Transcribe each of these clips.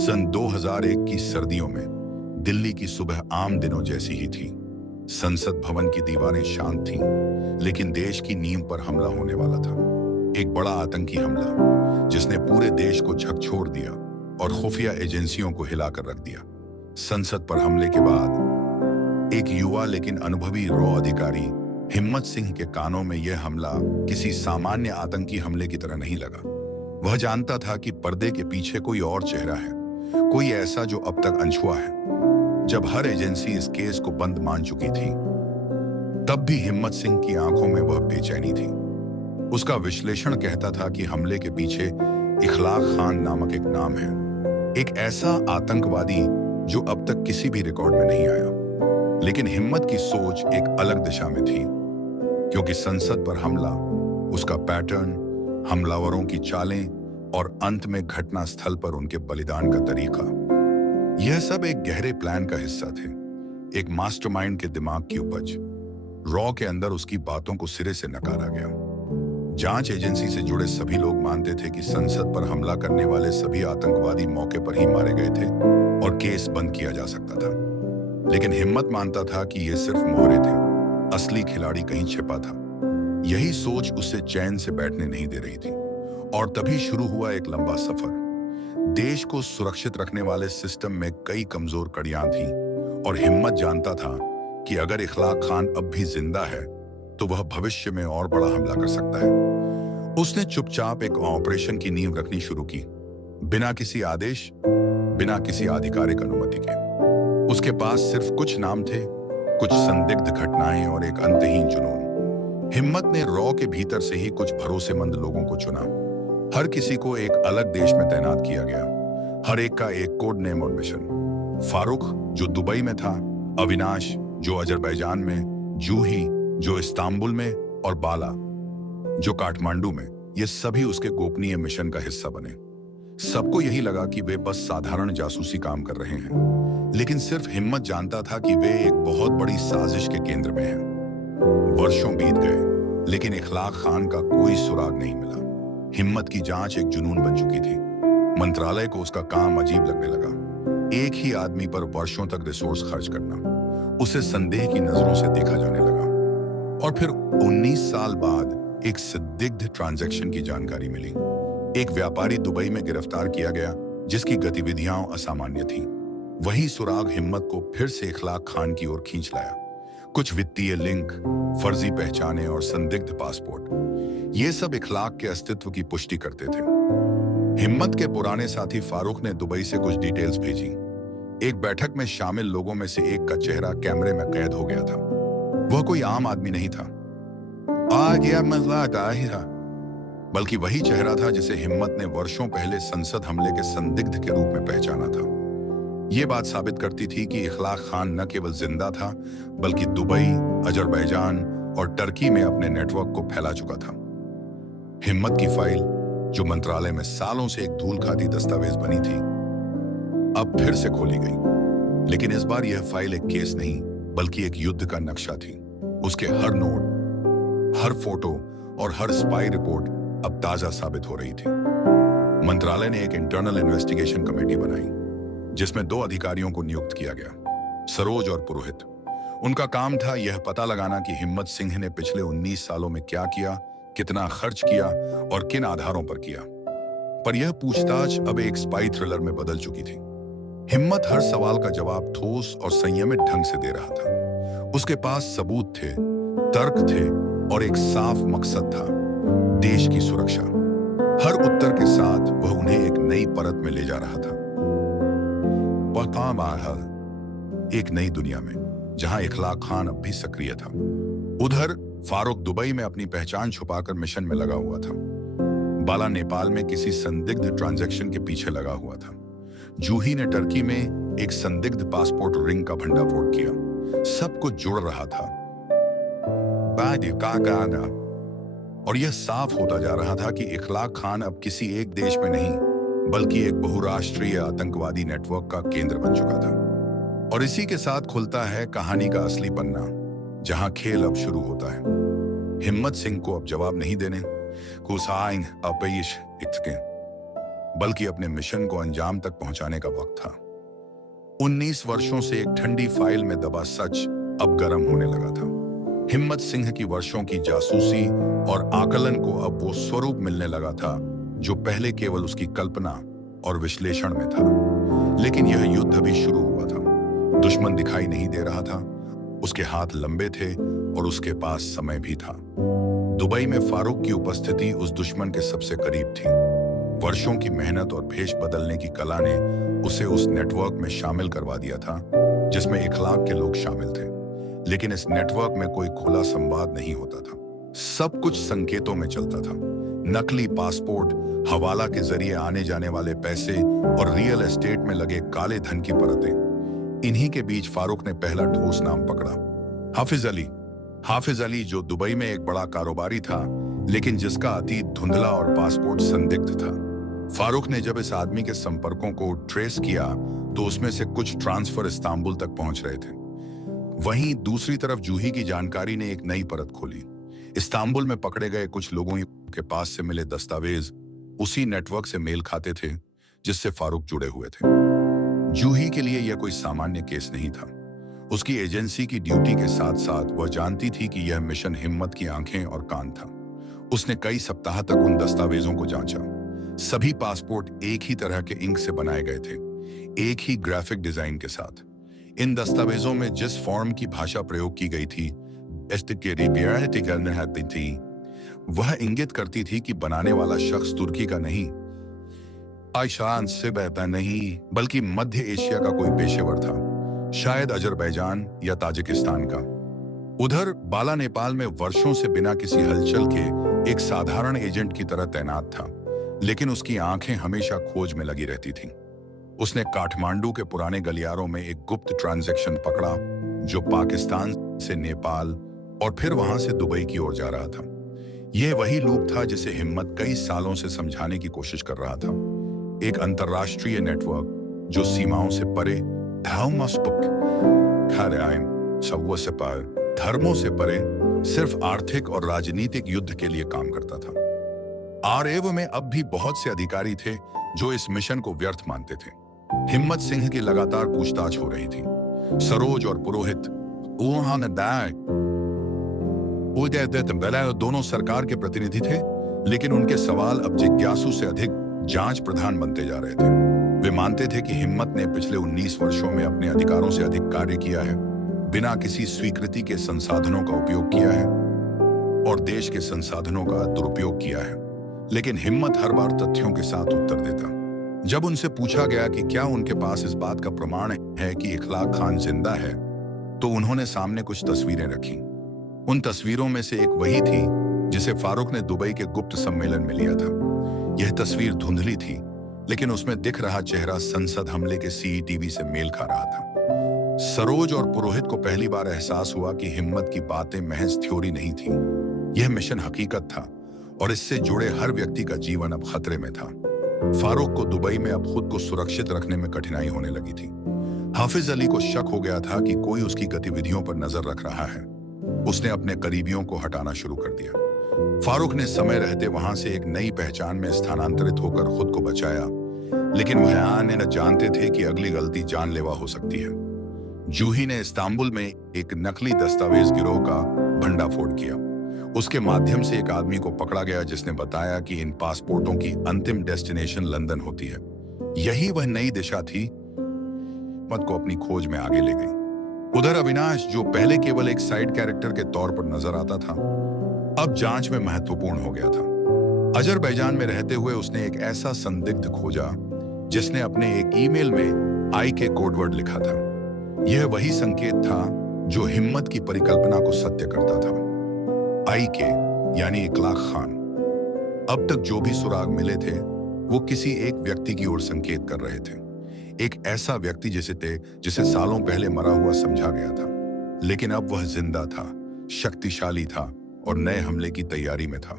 सन 2001 की सर्दियों में दिल्ली की सुबह आम दिनों जैसी ही थी। संसद भवन की दीवारें शांत थीं, लेकिन देश की नींव पर हमला होने वाला था। एक बड़ा आतंकी हमला जिसने पूरे देश को झकझोर दिया और खुफिया एजेंसियों को हिलाकर रख दिया। संसद पर हमले के बाद एक युवा लेकिन अनुभवी रॉ अधिकारी हिम्मत सिंह के कानों में यह हमला किसी सामान्य आतंकी हमले की तरह नहीं लगा। वह जानता था कि पर्दे के पीछे कोई और चेहरा है, कोई ऐसा जो अब तक अनछुआ है। जब हर एजेंसी इस केस को बंद मान चुकी थी, तब भी हिम्मत सिंह की आंखों में वह बेचैनी थी। उसका विश्लेषण कहता था कि हमले के पीछे इखलाक खान नामक एक नाम है, एक ऐसा आतंकवादी जो अब तक किसी भी रिकॉर्ड में नहीं आया। लेकिन हिम्मत की सोच एक अलग दिशा में थी, क्योंकि संसद पर हमला, उसका पैटर्न, हमलावरों की चालें और अंत में घटना स्थल पर उनके बलिदान का तरीका, यह सब एक गहरे प्लान का हिस्सा थे, एक मास्टरमाइंड के दिमाग की उपज। रॉ के अंदर उसकी बातों को सिरे से नकारा गया। जांच एजेंसी से जुड़े सभी लोग मानते थे कि संसद पर हमला करने वाले सभी आतंकवादी मौके पर ही मारे गए थे और केस बंद किया जा सकता था। लेकिन हिम्मत मानता था कि ये सिर्फ मोहरे थे, असली खिलाड़ी कहीं छिपा था। यही सोच उसे चैन से बैठने नहीं दे रही थी। और तभी शुरू हुआ एक लंबा सफर। देश को सुरक्षित रखने वाले सिस्टम में कई कमजोर कड़ियां थीं और हिम्मत जानता था कि अगर इखलाक खान अब भी जिंदा है तो वह भविष्य में और बड़ा हमला कर सकता है। उसने चुपचाप एक ऑपरेशन की नींव रखनी शुरू की, बिना किसी आदेश, बिना किसी आधिकारिक अनुमति के। उसके पास सिर्फ कुछ नाम थे, कुछ संदिग्ध घटनाएं और एक अंतहीन जुनून। हिम्मत ने रॉ के भीतर से ही कुछ भरोसेमंद लोगों को चुना। हर किसी को एक अलग देश में तैनात किया गया, हर एक का एक कोड नेम और मिशन। फारूक जो दुबई में था, अविनाश जो अजरबैजान में, जूही जो इस्तांबुल में और बाला जो काठमांडू में, ये सभी उसके गोपनीय मिशन का हिस्सा बने। सबको यही लगा कि वे बस साधारण जासूसी काम कर रहे हैं, लेकिन सिर्फ हिम्मत जानता था कि वे एक बहुत बड़ी साजिश के केंद्र में हैं। वर्षों बीत गए, लेकिन इखलाक खान का कोई सुराग नहीं मिला। हिम्मत की जांच एक जुनून बन चुकी थी। मंत्रालय को उसका काम अजीब लगने लगा। एक ही आदमी पर वर्षों तक रिसोर्स खर्च करना, उसे संदेह की नजरों से देखा जाने लगा। और फिर 19 साल बाद एक संदिग्ध ट्रांजैक्शन की जानकारी मिली। एक व्यापारी दुबई में गिरफ्तार किया गया जिसकी गतिविधियां असामान्य थीं। वही सुराग हिम्मत को फिर से इखलाक खान की ओर खींच लाया। कुछ वित्तीय लिंक, फर्जी पहचाने और संदिग्ध पासपोर्ट, ये सब इखलाक के अस्तित्व की पुष्टि करते थे। हिम्मत के पुराने साथी फारूक ने दुबई से कुछ डिटेल्स भेजी। एक बैठक में शामिल लोगों में से एक का चेहरा कैमरे में कैद हो गया था। वह कोई आम आदमी नहीं था, आ गया मजाक आहिरा, बल्कि वही चेहरा था जिसे हिम्मत ने वर्षों पहले संसद हमले के संदिग्ध के रूप में पहचाना था। यह बात साबित करती थी कि इखलाक खान न केवल जिंदा था, बल्कि दुबई, अजरबैजान और टर्की में अपने नेटवर्क को फैला चुका था। हिम्मत की फाइल, जो मंत्रालय में सालों से एक धूल खाती दस्तावेज बनी थी, अब फिर से खोली गई। लेकिन इस बार यह फाइल एक केस नहीं, बल्कि एक युद्ध का नक्शा थी। उसके हर नोट, हर फोटो और हर स्पाई रिपोर्ट अब ताजा साबित हो रही थी। मंत्रालय ने एक इंटरनल इन्वेस्टिगेशन कमेटी बनाई, जिसमें 2 अधिकारियों को नियुक्त किया गया, सरोज और पुरोहित। उनका काम था यह पता लगाना कि हिम्मत सिंह ने पिछले 19 सालों में क्या किया, कितना खर्च किया और किन आधारों पर किया। पर यह पूछताछ अब एक स्पाई थ्रिलर में बदल चुकी थी। हिम्मत हर सवाल का जवाब ठोस और संयमित ढंग से दे रहा था। उसके पास सबूत थे, तर्क थे और एक साफ मकसद था, देश की सुरक्षा। हर उत्तर के साथ वह उन्हें एक नई परत में ले जा रहा था। एक नई दुनिया में, जहां इखलाक खान अब भी सक्रिय था। उधर फारूक दुबई में अपनी पहचान छुपाकर मिशन में लगा हुआ था। बाला नेपाल में किसी संदिग्ध ट्रांजैक्शन के पीछे लगा हुआ था। जूही ने टर्की में एक संदिग्ध पासपोर्ट रिंग का भंडाफोड़ किया। सब कुछ जुड़ रहा था। और यह साफ होता जा रहा था कि इखलाक खान अब किसी एक देश में नहीं, बल्कि एक बहुराष्ट्रीय आतंकवादी नेटवर्क का केंद्र बन चुका था। और इसी के साथ खुलता है कहानी का असली पन्ना, जहां खेल अब शुरू होता है। हिम्मत सिंह को अब जवाब नहीं देने, बल्कि अपने मिशन को अंजाम तक पहुंचाने का वक्त था। 19 वर्षों से एक ठंडी फाइल में दबा सच अब गर्म होने लगा था। हिम्मत सिंह की वर्षों की जासूसी और आकलन को अब वो स्वरूप मिलने लगा था जो पहले केवल उसकी कल्पना और विश्लेषण में था। लेकिन यह युद्ध अभी शुरू हुआ था। दुश्मन दिखाई नहीं दे रहा था, उसके हाथ लंबे थे और उसके पास समय भी था। दुबई में फारूक की उपस्थिति उस दुश्मन के सबसे करीब थी। वर्षों की मेहनत और भेष बदलने की कला ने उसे उस नेटवर्क में शामिल करवा दिया था जिसमें 1 लाख के लोग शामिल थे। लेकिन इस नेटवर्क में कोई खुला संवाद नहीं होता था। सब कुछ संकेतों में चलता था। नकली पासपोर्ट, हवाला के जरिए आने जाने वाले पैसे और रियल एस्टेट में लगे काले धन की परतें। इन्हीं के बीच फारूक ने पहला ठोस नाम पकड़ा, हाफिज अली। हाफिज अली जो दुबई में एक बड़ा कारोबारी था, लेकिन जिसका अतीत धुंधला और पासपोर्ट संदिग्ध था। फारूक ने जब इस आदमी के संपर्कों को ट्रेस किया तो उसमें से कुछ ट्रांसफर इस्तांबुल तक पहुंच रहे थे। वहीं दूसरी तरफ जूही की जानकारी ने एक नई परत खोली। इस्तांबुल में पकड़े गए कुछ लोगों के पास से मिले दस्तावेज उसी नेटवर्क से मेल खाते थे जिससे फारूक जुड़े हुए थे। जूही के लिए यह कोई सामान्य केस नहीं था। उसकी एजेंसी की ड्यूटी के साथ साथ वह जानती थी कि यह मिशन हिम्मत की आंखें और कान था। उसने कई सप्ताह तक उन दस्तावेजों को जांचा। सभी पासपोर्ट एक ही तरह के इंक से बनाए गए थे, एक ही ग्राफिक डिजाइन के साथ। इन दस्तावेजों में जिस फॉर्म की भाषा प्रयोग की गई थी वह इंगित करती थी कि बनाने वाला शख्स तुर्की का नहीं, आईशान से बहता नहीं, बल्कि मध्य एशिया का कोई पेशेवर था, शायद अजरबैजान या ताजिकिस्तान का। उधर बाला नेपाल में वर्षों से बिना किसी हलचल के एक साधारण एजेंट की तरह तैनात था, लेकिन उसकी आंखें हमेशा खोज में लगी रहती थीं। उसने काठमांडू के पुराने गलियारों में एक गुप्त ट्रांजैक्शन पकड़ा जो पाकिस्तान से नेपाल और फिर वहां से दुबई की ओर जा रहा था। यह वही लूप था जिसे हिम्मत कई सालों से समझाने की कोशिश कर रहा था। एक अंतर्राष्ट्रीय नेटवर्क जो सीमाओं से परे, धर्मों से परे सिर्फ आर्थिक और राजनीतिक युद्ध के लिए काम करता था। आरएव में अब भी बहुत से अधिकारी थे जो इस मिशन को व्यर्थ मानते थे। हिम्मत सिंह की लगातार पूछताछ हो रही थी। सरोज और पुरोहित दोनों सरकार के प्रतिनिधि थे, लेकिन उनके सवाल अब जिज्ञासु से अधिक जांच प्रधान बनते जा रहे थे। वे मानते थे कि हिम्मत ने पिछले 19 वर्षों में अपने अधिकारों से अधिक कार्य किया है, बिना किसी स्वीकृति के संसाधनों का उपयोग किया है और देश के संसाधनों का दुरुपयोग किया है। लेकिन हिम्मत हर बार तथ्यों के साथ उत्तर देता। जब उनसे पूछा गया कि क्या उनके पास इस बात का प्रमाण है कि इखलाक खान जिंदा है, तो उन्होंने सामने कुछ तस्वीरें रखी। उन तस्वीरों में से एक वही थी जिसे फारूक ने दुबई के गुप्त सम्मेलन में लिया था। यह तस्वीर धुंधली थी, लेकिन उसमें दिख रहा चेहरा संसद हमले के सीईटीवी से मेल खा रहा था। सरोज और पुरोहित को पहली बार एहसास हुआ कि हिम्मत की बातें महज थ्योरी नहीं थी। यह मिशन हकीकत था और इससे जुड़े हर व्यक्ति का जीवन अब खतरे में था। फारूक को दुबई में अब खुद को सुरक्षित रखने में कठिनाई होने लगी थी। हाफिज अली को शक हो गया था कि कोई उसकी गतिविधियों पर नजर रख रहा है। उसने अपने करीबियों को हटाना शुरू कर दिया। फारूक ने समय रहते वहां से एक नई पहचान में स्थानांतरित होकर खुद को बचाया, लेकिन वह आने न जानते थे कि अगली गलती जानलेवा हो सकती है। जूही ने इस्तांबुल में एक नकली दस्तावेज गिरोह का भंडाफोड़ किया। उसके माध्यम से एक आदमी को पकड़ा गया जिसने बताया कि इन पासपोर्टों की अंतिम डेस्टिनेशन लंदन होती है। यही वह नई दिशा थी मत को अपनी खोज में आगे ले गई। उधर अविनाश, जो पहले केवल एक साइड कैरेक्टर के तौर पर नजर आता था, अब जांच में महत्वपूर्ण हो गया था। अजरबैजान में रहते हुए उसने एक ऐसा संदिग्ध खोजा जिसने अपने एक ईमेल में आई के कोडवर्ड लिखा था। यह वही संकेत था जो हिम्मत की परिकल्पना को सत्य करता था। आई के यानी इखलाक खान। अब तक जो भी सुराग मिले थे वो किसी एक व्यक्ति की ओर संकेत कर रहे थे। एक ऐसा व्यक्ति जिसे सालों पहले मरा हुआ समझा गया था, लेकिन अब वह जिंदा था, शक्तिशाली था और नए हमले की तैयारी में था।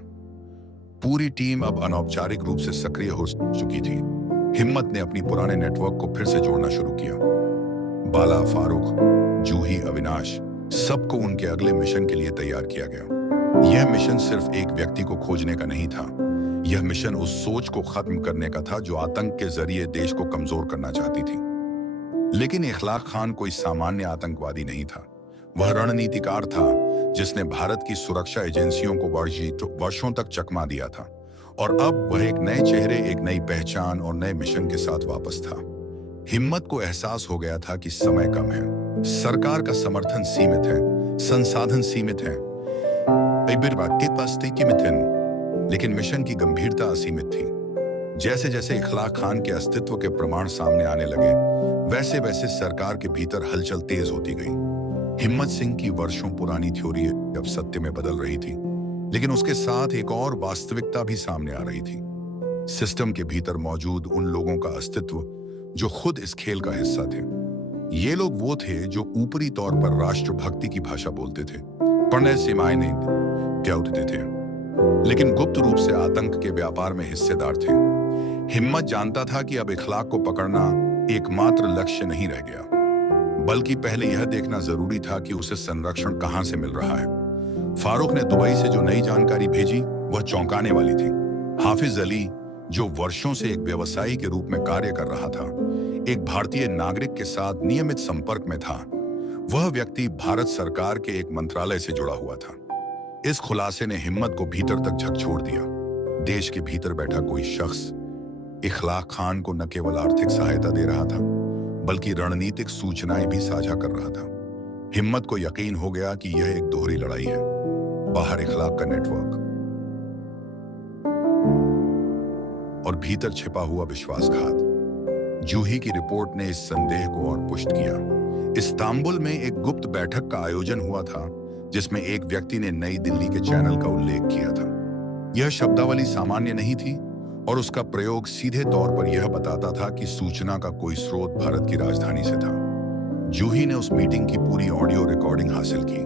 पूरी टीम अब अनौपचारिक रूप से सक्रिय हो चुकी थी। हिम्मत ने अपनी पुराने नेटवर्क को फिर से जोड़ना शुरू किया। बाला, फारूक, जूही, अविनाश, सबको उनके अगले मिशन के लिए तैयार किया गया। यह मिशन सिर्फ एक व्यक्ति को खोजने का नहीं था, यह मिशन उस सोच को खत्म करने का था जो आतंक के जरिए देश को कमजोर करना चाहती थी। लेकिन इखलाक खान कोई सामान्य आतंकवादी नहीं था। वह रणनीतिकार था जिसने भारत की सुरक्षा एजेंसियों को वर्षों तक चकमा दिया था, और अब वह एक नए चेहरे, एक नई पहचान और नए मिशन के साथ वापस था। हिम्मत को एहसास हो गया था कि समय कम है, सरकार का समर्थन सीमित है, संसाधन सीमित है, लेकिन मिशन की गंभीरता असीमित थी। जैसे जैसे इखलाक खान के अस्तित्व के प्रमाण सामने आने लगे, वैसे वैसे सरकार के भीतर हलचल तेज होती गई। हिम्मत सिंह की वर्षों पुरानी थ्योरी अब सत्य में बदल रही थी, लेकिन उसके साथ एक और वास्तविकता भी सामने आ रही थी। सिस्टम के भीतर मौजूद उन लोगों का अस्तित्व जो खुद इस खेल का हिस्सा थे। ये लोग वो थे जो ऊपरी तौर पर राष्ट्रभक्ति की भाषा बोलते थे, पढ़ने से मायने उठते थे, लेकिन गुप्त रूप से आतंक के व्यापार में हिस्सेदार थे। हिम्मत जानता था कि अब इखलाक को पकड़ना एकमात्र लक्ष्य नहीं रह गया, बल्कि पहले यह देखना जरूरी था कि उसे संरक्षण कहां से मिल रहा है। फारूक ने दुबई से जो नई जानकारी भेजी वह चौंकाने वाली थी। हाफिज अली, जो वर्षों से एक व्यवसायी के रूप में कार्य कर रहा था, एक भारतीय नागरिक के साथ नियमित संपर्क में था। वह व्यक्ति भारत सरकार के एक मंत्रालय से जुड़ा हुआ था। इस खुलासे ने हिम्मत को भीतर तक झकझोर दिया। देश के भीतर बैठा कोई शख्स इखलाक खान को न केवल आर्थिक सहायता दे रहा था, बल्कि रणनीतिक सूचनाएं भी साझा कर रहा था। हिम्मत को यकीन हो गया कि यह एक दोहरी लड़ाई है, बाहर इखलाक का नेटवर्क और भीतर छिपा हुआ विश्वासघात। जूही की रिपोर्ट ने इस संदेह को और पुष्ट किया। इस्तांबुल में एक गुप्त बैठक का आयोजन हुआ था जिसमें एक व्यक्ति ने नई दिल्ली के चैनल का उल्लेख किया था। यह शब्दावली सामान्य नहीं थी और उसका प्रयोग सीधे तौर पर यह बताता था कि सूचना का कोई स्रोत भारत की राजधानी से था। जूही ने उस मीटिंग की पूरी ऑडियो रिकॉर्डिंग हासिल की।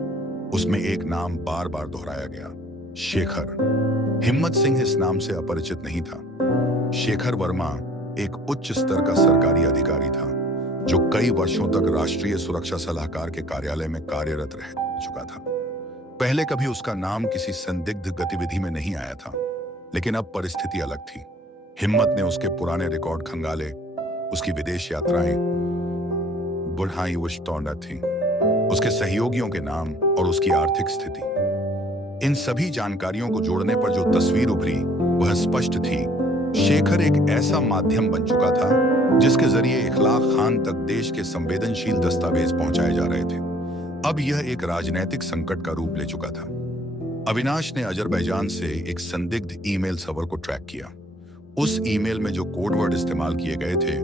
उसमें एक नाम बार बार दोहराया गया, शेखर। हिम्मत सिंह इस नाम से अपरिचित नहीं था। शेखर वर्मा एक उच्च स्तर का सरकारी अधिकारी था जो कई वर्षों तक राष्ट्रीय सुरक्षा सलाहकार के कार्यालय में कार्यरत रह चुका था। पहले कभी उसका नाम किसी संदिग्ध गतिविधि में नहीं आया था, लेकिन अब परिस्थिति अलग थी। हिम्मत ने उसके पुराने रिकॉर्ड खंगाले, उसकी विदेश यात्राएं, बुढ़ाई थी, उसके सहयोगियों के नाम और उसकी आर्थिक स्थिति। इन सभी जानकारियों को जोड़ने पर जो तस्वीर उभरी वह स्पष्ट थी। शेखर एक ऐसा माध्यम बन चुका था जिसके जरिए इखलाक खान तक देश के संवेदनशील दस्तावेज पहुंचाए जा रहे थे। अब यह एक राजनैतिक संकट का रूप ले चुका था। अविनाश ने अजरबैजान से एक संदिग्ध ईमेल सर्वर को ट्रैक किया। उस ईमेल में जो कोडवर्ड इस्तेमाल किए गए थे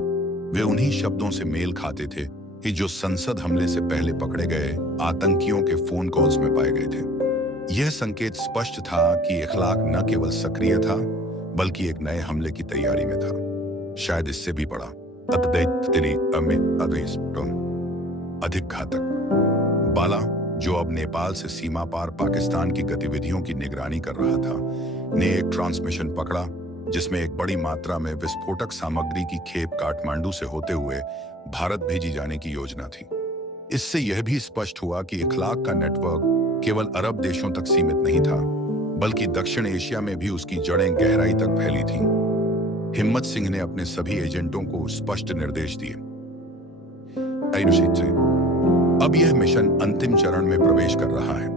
वे उन्हीं शब्दों से मेल खाते थे कि जो संसद हमले से पहले पकड़े गए आतंकियों के फोन कॉल्स में पाए गए थे। यह संकेत स्पष्ट था कि इखलाक न केवल सक्रिय था बल्कि एक नए हमले की तैयारी में था, शायद इससे भी बड़ा, अधिक घातक। बाला, जो अब नेपाल से सीमा पार पाकिस्तान की गतिविधियों की निगरानी कर रहा था, ने एक ट्रांसमिशन पकड़ा जिसमें एक बड़ी मात्रा में विस्फोटक सामग्री की खेप काठमांडू से होते हुए भारत भेजी जाने की योजना थी। इससे यह भी स्पष्ट हुआ कि इखलाक का नेटवर्क केवल अरब देशों तक सीमित नहीं था, बल्कि दक्षिण एशिया में भी उसकी जड़ें गहराई तक फैली थीं। हिम्मत सिंह ने अपने सभी एजेंटों को स्पष्ट निर्देश दिए। अब यह मिशन अंतिम चरण में प्रवेश कर रहा है।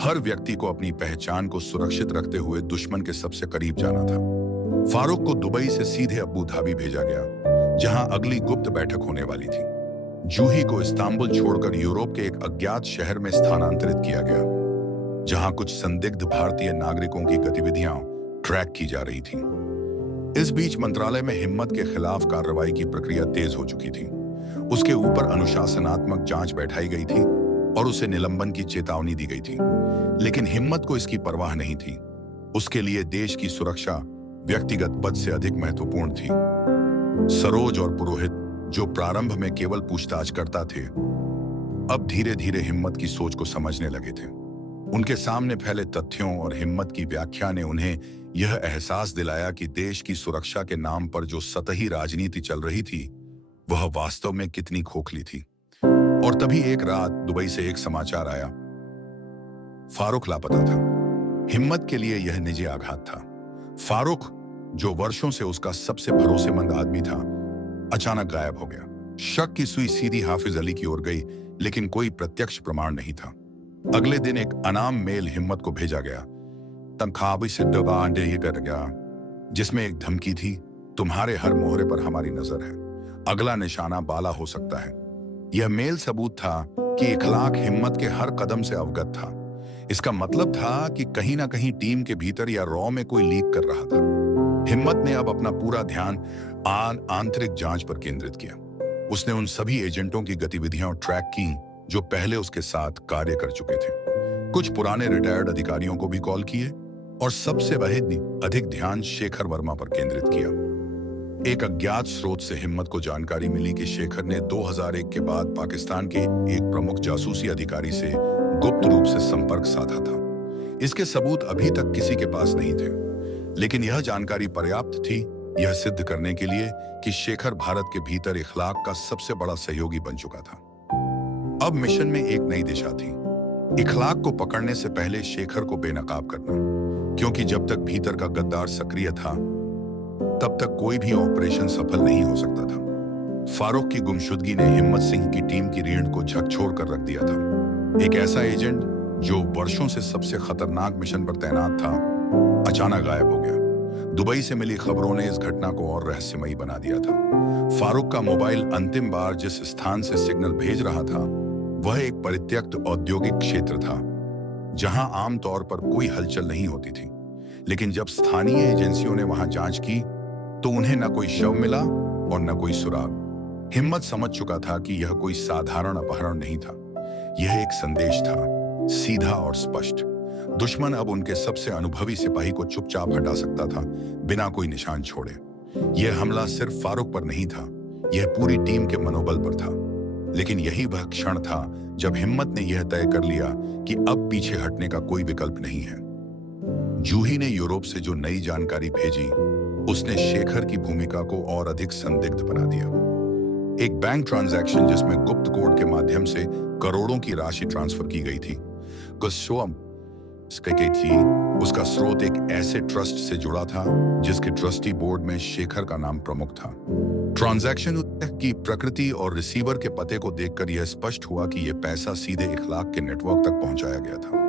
हर व्यक्ति को अपनी पहचान को सुरक्षित रखते हुए दुश्मन के सबसे करीब जाना था। फारूक को दुबई से सीधे अबू धाबी भेजा गया, जहां अगली गुप्त बैठक होने वाली थी। जूही को इस्तांबुल छोड़कर यूरोप के एक अज्ञात शहर में स्थानांतरित किया गया, जहां कुछ संदिग्ध भारतीय नागरिकों की गतिविधियां ट्रैक की जा रही थीं। इस बीच मंत्रालय में हिम्मत के खिलाफ कार्रवाई की प्रक्रिया तेज हो चुकी थी। उसके ऊपर अनुशासनात्मक जांच बैठाई गई थी और उसे निलंबन की चेतावनी दी गई थी, लेकिन हिम्मत को इसकी परवाह नहीं थी। उसके लिए देश की सुरक्षा व्यक्तिगत पद से अधिक महत्वपूर्ण थी। सरोज और पुरोहित, जो प्रारंभ में केवल पूछताछ करता थे, अब धीरे धीरे हिम्मत की सोच को समझने लगे थे। उनके सामने फैले तथ्यों और हिम्मत की व्याख्या ने उन्हें यह एहसास दिलाया कि देश की सुरक्षा के नाम पर जो सतही राजनीति चल रही थी वह वास्तव में कितनी खोखली थी। और तभी एक रात दुबई से एक समाचार आया, फारूक लापता था। हिम्मत के लिए यह निजी आघात था। फारूक जो वर्षों से उसका सबसे भरोसेमंद आदमी था, अचानक गायब हो गया। शक की सुई सीधी हाफिज अली की ओर गई, लेकिन कोई प्रत्यक्ष प्रमाण नहीं था। अगले दिन एक अनाम मेल हिम्मत को भेजा गया, तनख्वाही से दबा अंडे ही कर गया, जिसमें एक धमकी थी, तुम्हारे हर मोहरे पर हमारी नजर है, अगला निशाना बाला हो सकता है। यह मेल सबूत था कि इखलाक हिम्मत के हर कदम से अवगत था। इसका मतलब था कि कहीं ना कहीं टीम के भीतर या रॉ में कोई लीक कर रहा था। हिम्मत ने अब अपना पूरा ध्यान आंतरिक जांच पर केंद्रित किया। उसने उन सभी एजेंटों की गतिविधियां ट्रैक की जो पहले उसके साथ कार्य कर चुके थे। कुछ पुराने रिटायर्ड अधिकारियों को भी कॉल किए और सबसे अधिक ध्यान शेखर वर्मा पर केंद्रित किया। एक अज्ञात स्रोत से हिम्मत को जानकारी मिली कि शेखर ने 2001 के बाद पाकिस्तान के एक प्रमुख जासूसी अधिकारी से गुप्त रूप से संपर्क साधा था। इसके सबूत अभी तक किसी के पास नहीं थे, लेकिन यह जानकारी पर्याप्त थी यह सिद्ध करने के लिए कि शेखर भारत के भीतर इखलाक का सबसे बड़ा सहयोगी बन चुका था। अब मिशन में एक नई दिशा थी, इखलाक को पकड़ने से पहले शेखर को बेनकाब करना, क्योंकि जब तक भीतर का गद्दार सक्रिय था तब तक कोई भी ऑपरेशन सफल नहीं हो सकता था। फारूक की गुमशुदगी ने हिम्मत सिंह की टीम की रीढ़ को झकझोर कर रख दिया था। एक ऐसा एजेंट जो वर्षों से सबसे खतरनाक मिशन पर तैनात था, अचानक गायब हो गया। दुबई से मिली खबरों ने इस घटना को और रहस्यमयी बना दिया था। फारूक का मोबाइल अंतिम बार जिस स्थान से सिग्नल भेज रहा था वह एक परित्यक्त औद्योगिक क्षेत्र था, जहां आमतौर पर कोई हलचल नहीं होती थी। लेकिन जब स्थानीय एजेंसियों ने वहां जांच की तो उन्हें न कोई शव मिला और न कोई सुराग। हिम्मत समझ चुका था कि यह कोई साधारण अपहरण नहीं था, यह एक संदेश था, सीधा और स्पष्ट। दुश्मन अब उनके सबसे अनुभवी सिपाही को चुपचाप हटा सकता था, बिना कोई निशान छोड़े। यह हमला सिर्फ फारूक पर नहीं था, यह पूरी टीम के मनोबल पर था। लेकिन यही वह क्षण था जब हिम्मत ने यह तय कर लिया कि अब पीछे हटने का कोई विकल्प नहीं है। जूही ने यूरोप से जो नई जानकारी भेजी, उसने शेखर की भूमिका को और अधिक संदिग्ध बना दिया। एक बैंक ट्रांजैक्शन जिसमें गुप्त कोड के माध्यम से करोड़ों की राशि ट्रांसफर की गई थी, उसका स्रोत एक ऐसे ट्रस्ट से जुड़ा था जिसके ट्रस्टी बोर्ड में शेखर का नाम प्रमुख था। ट्रांजैक्शन की प्रकृति और रिसीवर के पते को देखकर यह स्पष्ट हुआ कि यह पैसा सीधे इखलाक के नेटवर्क तक पहुंचाया गया था।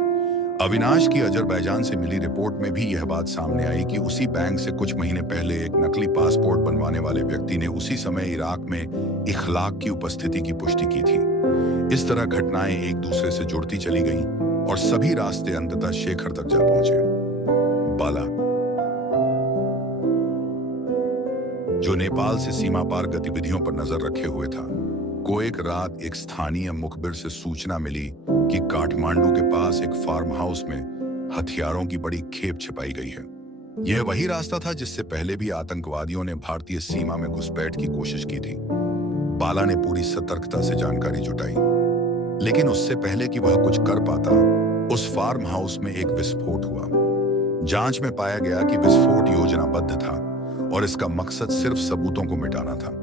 अविनाश की अजरबैजान से मिली रिपोर्ट में भी यह बात सामने आई कि उसी बैंक से कुछ महीने पहले एक नकली पासपोर्ट बनवाने वाले व्यक्ति ने उसी समय इराक में इखलाक की उपस्थिति की पुष्टि की थी। इस तरह घटनाएं एक दूसरे से जुड़ती चली गईं और सभी रास्ते अंततः शेखर तक जा पहुंचे। बाला, जो नेपाल से सीमा पार गतिविधियों पर नजर रखे हुए था, को एक रात एक स्थानीय मुखबिर से सूचना मिली कि काठमांडू के पास एक फार्म हाउस में हथियारों की बड़ी खेप छिपाई गई है। यह वही रास्ता था जिससे पहले भी आतंकवादियों ने भारतीय सीमा में घुसपैठ की कोशिश की थी। बाला ने पूरी सतर्कता से जानकारी जुटाई, लेकिन उससे पहले कि वह कुछ कर पाता, उस फार्म हाउस में एक विस्फोट हुआ। जांच में पाया गया कि विस्फोट योजनाबद्ध था और इसका मकसद सिर्फ सबूतों को मिटाना था।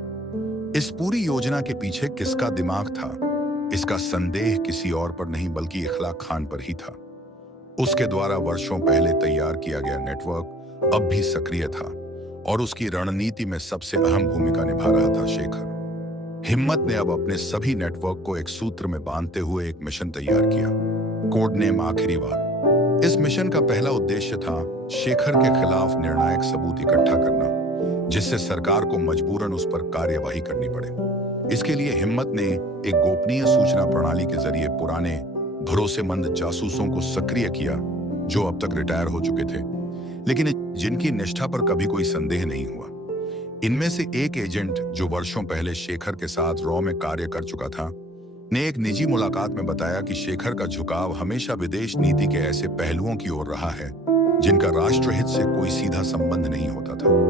इस पूरी योजना के पीछे किसका दिमाग था, इसका संदेह किसी और पर नहीं बल्कि इखलाक खान पर ही था। उसके द्वारा वर्षों पहले तैयार किया गया नेटवर्क अब भी सक्रिय था और उसकी रणनीति में सबसे अहम भूमिका निभा रहा था शेखर। हिम्मत ने अब अपने सभी नेटवर्क को एक सूत्र में बांधते हुए एक मिशन तैयार किया, कोड नेम आखिरी वार। इस मिशन का पहला उद्देश्य था शेखर के खिलाफ निर्णायक सबूत इकट्ठा करना, जिससे सरकार को मजबूरन उस पर कार्यवाही करनी पड़े। इसके लिए हिम्मत ने एक गोपनीय सूचना प्रणाली के जरिए पुराने भरोसेमंद जासूसों को सक्रिय किया जो अब तक रिटायर हो चुके थे, लेकिन जिनकी निष्ठा पर कभी कोई संदेह नहीं हुआ। इनमें से एक एजेंट जो वर्षों पहले शेखर के साथ रॉ में कार्य कर चुका था, ने एक निजी मुलाकात में बताया कि शेखर का झुकाव हमेशा विदेश नीति के ऐसे पहलुओं की ओर रहा है जिनका राष्ट्रहित से कोई सीधा संबंध नहीं होता था।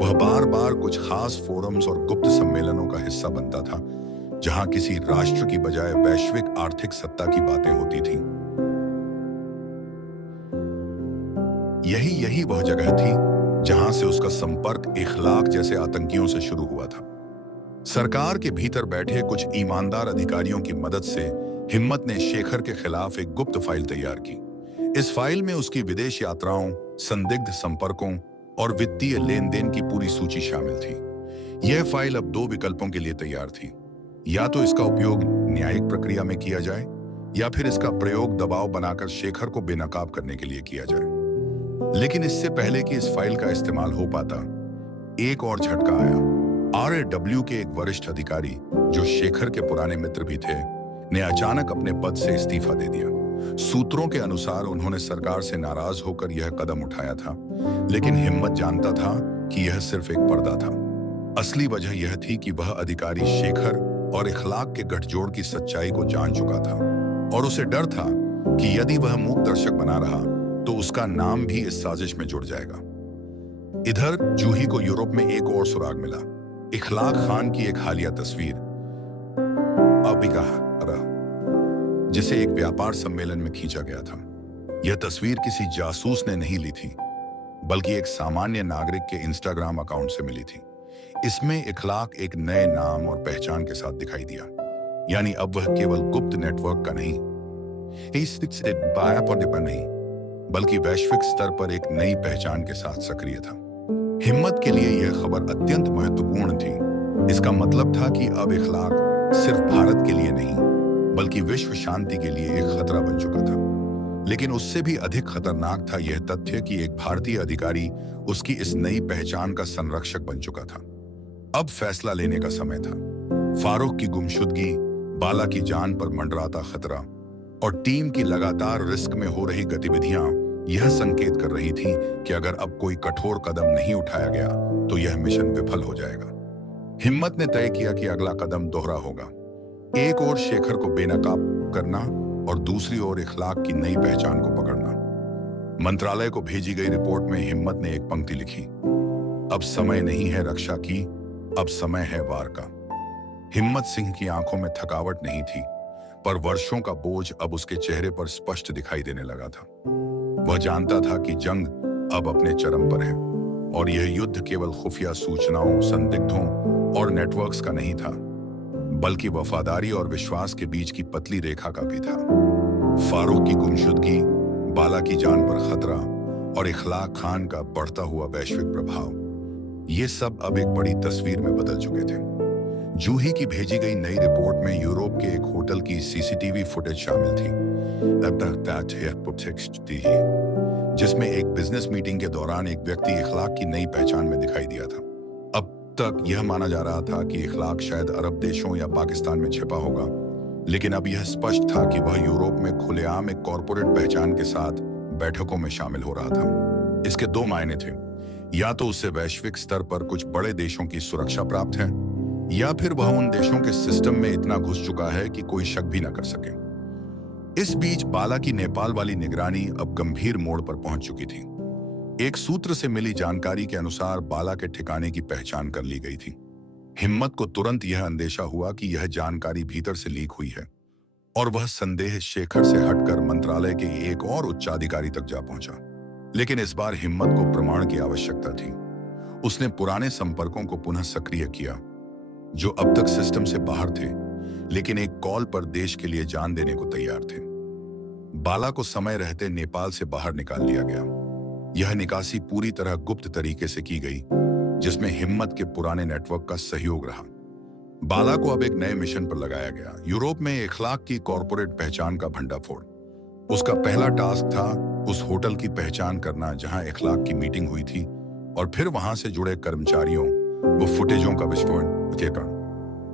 वह बार बार कुछ खास फोरम्स और गुप्त सम्मेलनों का हिस्सा बनता था जहां किसी राष्ट्र की बजाय वैश्विक आर्थिक सत्ता की बातें होती थीं। यही वह जगह थी जहां से उसका संपर्क इखलाक जैसे आतंकियों से शुरू हुआ था। सरकार के भीतर बैठे कुछ ईमानदार अधिकारियों की मदद से हिम्मत ने शेखर के खिलाफ एक गुप्त फाइल तैयार की। इस फाइल में उसकी विदेश यात्राओं, संदिग्ध संपर्कों और वित्तीय लेन देन की पूरी सूची शामिल थी। यह फाइल अब दो विकल्पों के लिए तैयार थी। या तो इसका उपयोग न्यायिक प्रक्रिया में किया जाए या फिर इसका प्रयोग दबाव बनाकर शेखर को बेनकाब करने के लिए किया जाए। लेकिन इससे पहले कि इस फाइल का इस्तेमाल हो पाता, एक और झटका आया। RAW के एक वरिष्ठ अधिकारी, जो शेखर के पुराने मित्र भी थे, ने अचानक अपने पद से इस्तीफा दे दिया। सूत्रों के अनुसार उन्होंने सरकार से नाराज होकर यह कदम उठाया था, लेकिन हिम्मत जानता था कि यह सिर्फ एक पर्दा था। असली वजह यह थी कि वह अधिकारी शेखर और इखलाक के गठजोड़ की सच्चाई को जान चुका था और उसे डर था कि यदि वह मूक दर्शक बना रहा तो उसका नाम भी इस साजिश में जुड़ जाएगा। इधर जूही को यूरोप में एक और सुराग मिला। इखलाक खान की एक हालिया तस्वीर, जिसे एक व्यापार सम्मेलन में खींचा गया था। यह तस्वीर किसी जासूस ने नहीं ली थी, बल्कि एक सामान्य नागरिक के इंस्टाग्राम अकाउंट से मिली थी। इसमें इखलाक एक नए नाम और पहचान के साथ दिखाई दिया, यानी अब वह केवल गुप्त नेटवर्क का नहीं, बल्कि वैश्विक स्तर पर एक नई पहचान के साथ सक्रिय था। हिम्मत के लिए यह खबर अत्यंत महत्वपूर्ण थी। इसका मतलब था कि अब इखलाक सिर्फ भारत के लिए नहीं, बल्कि विश्व शांति के लिए एक खतरा बन चुका था। लेकिन उससे भी अधिक खतरनाक था यह तथ्य कि एक भारतीय अधिकारी उसकी इस नई पहचान का संरक्षक बन चुका था। अब फैसला लेने का समय था। फारूक की गुमशुदगी, बाला की जान पर मंडराता खतरा और टीम की लगातार रिस्क में हो रही गतिविधियां यह संकेत कर रही थी कि अगर अब कोई कठोर कदम नहीं उठाया गया तो यह मिशन विफल हो जाएगा। हिम्मत ने तय किया कि अगला कदम दोहरा होगा। एक ओर शेखर को बेनकाब करना और दूसरी ओर इखलाक की नई पहचान को पकड़ना। मंत्रालय को भेजी गई रिपोर्ट में हिम्मत ने एक पंक्ति लिखी, अब समय नहीं है रक्षा की, अब समय है वार का। हिम्मत सिंह की आंखों में थकावट नहीं थी, पर वर्षों का बोझ अब उसके चेहरे पर स्पष्ट दिखाई देने लगा था। वह जानता था कि जंग अब अपने चरम पर है और यह युद्ध केवल खुफिया सूचनाओं, संदिग्धों और नेटवर्क्स का नहीं था, बल्कि वफादारी और विश्वास के बीच की पतली रेखा का भी था। फारूक की गुमशुदगी, बाला की जान पर खतरा और इखलाक खान का बढ़ता हुआ वैश्विक प्रभाव, ये सब अब एक बड़ी तस्वीर में बदल चुके थे। जूही की भेजी गई नई रिपोर्ट में यूरोप के एक होटल की CCTV फुटेज शामिल थी, जिसमें एक बिजनेस मीटिंग के दौरान एक व्यक्ति इखलाक की नई पहचान में दिखाई दिया था। अब तक यह माना जा रहा था कि इखलाक शायद अरब देशों या पाकिस्तान में छिपा होगा, लेकिन अब यह स्पष्ट था कि वह यूरोप में खुलेआम एक कॉरपोरेट पहचान के साथ बैठकों में शामिल हो रहा था। इसके दो मायने थे, या तो उससे वैश्विक स्तर पर कुछ बड़े देशों की सुरक्षा प्राप्त है, या फिर वह उन देशों के सिस्टम में इतना घुस चुका है कि कोई शक भी न कर सके। इस बीच बाला की नेपाल वाली निगरानी अब गंभीर मोड़ पर पहुंच चुकी थी। एक सूत्र से मिली जानकारी के अनुसार बाला के ठिकाने की पहचान कर ली गई थी। हिम्मत को तुरंत यह अंदेशा हुआ कि यह जानकारी भीतर से लीक हुई है और वह संदेह शेखर से हटकर मंत्रालय के एक और उच्चाधिकारी तक जा पहुंचा। लेकिन इस बार हिम्मत को प्रमाण की आवश्यकता थी। उसने पुराने संपर्कों को पुनः सक्रिय किया, जो अब तक सिस्टम से बाहर थे, लेकिन एक कॉल पर देश के लिए जान देने को तैयार थे। बाला को समय रहते नेपाल से बाहर निकाल लिया गया। यह निकासी पूरी तरह गुप्त तरीके से की गई, जिसमें हिम्मत के पुराने नेटवर्क का सहयोग रहा। बाला को अब एक नए मिशन पर लगाया गया, यूरोप में इखलाक की कॉरपोरेट पहचान का भंडाफोड़। उसका पहला टास्क था उस होटल की पहचान करना जहां इखलाक की मीटिंग हुई थी, और फिर वहां से जुड़े कर्मचारियों व फुटेजों का विस्फोटन।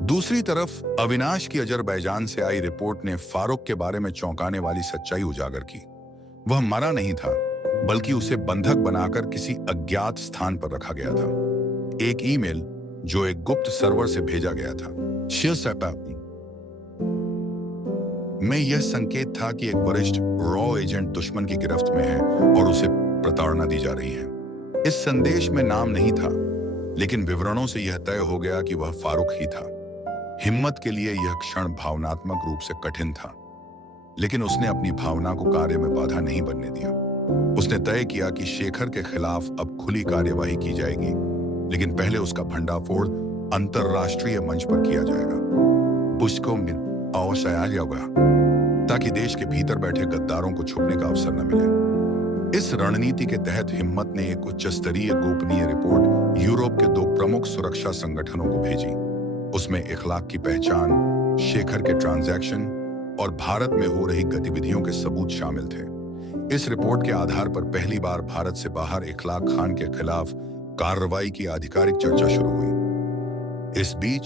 दूसरी तरफ अविनाश की अजरबैजान से आई रिपोर्ट ने फारूक के बारे में चौंकाने वाली सच्चाई उजागर की। वह मरा नहीं था, बल्कि उसे बंधक बनाकर किसी अज्ञात स्थान पर रखा गया था। एक ईमेल जो एक गुप्त सर्वर से भेजा गया था में यह संकेत था कि एक वरिष्ठ रॉ एजेंट दुश्मन की गिरफ्त में है और उसे प्रताड़ना दी जा रही है। इस संदेश में नाम नहीं था, लेकिन विवरणों से यह तय हो गया कि वह फारूक ही था। हिम्मत के लिए यह क्षण भावनात्मक रूप से कठिन था, लेकिन उसने अपनी भावना को कार्य में बाधा नहीं बनने दिया। उसने तय किया कि शेखर के खिलाफ अब खुली कार्यवाही की जाएगी, लेकिन पहले उसका भंडाफोड़ अंतरराष्ट्रीय मंच पर किया जाएगा। पुष्को में अवसर होगा ताकि देश के भीतर बैठे गद्दारों को छुपने का अवसर न मिले। इस रणनीति के तहत हिम्मत ने एक उच्च स्तरीय गोपनीय रिपोर्ट यूरोप के 2 प्रमुख सुरक्षा संगठनों को भेजी। उसमें इखलाक की पहचान, शेखर के ट्रांजैक्शन और भारत में हो रही गतिविधियों के सबूत शामिल थे। इस रिपोर्ट के आधार पर पहली बार भारत से बाहर इखलाक खान के खिलाफ कार्रवाई की आधिकारिक चर्चा शुरू हुई। इस बीच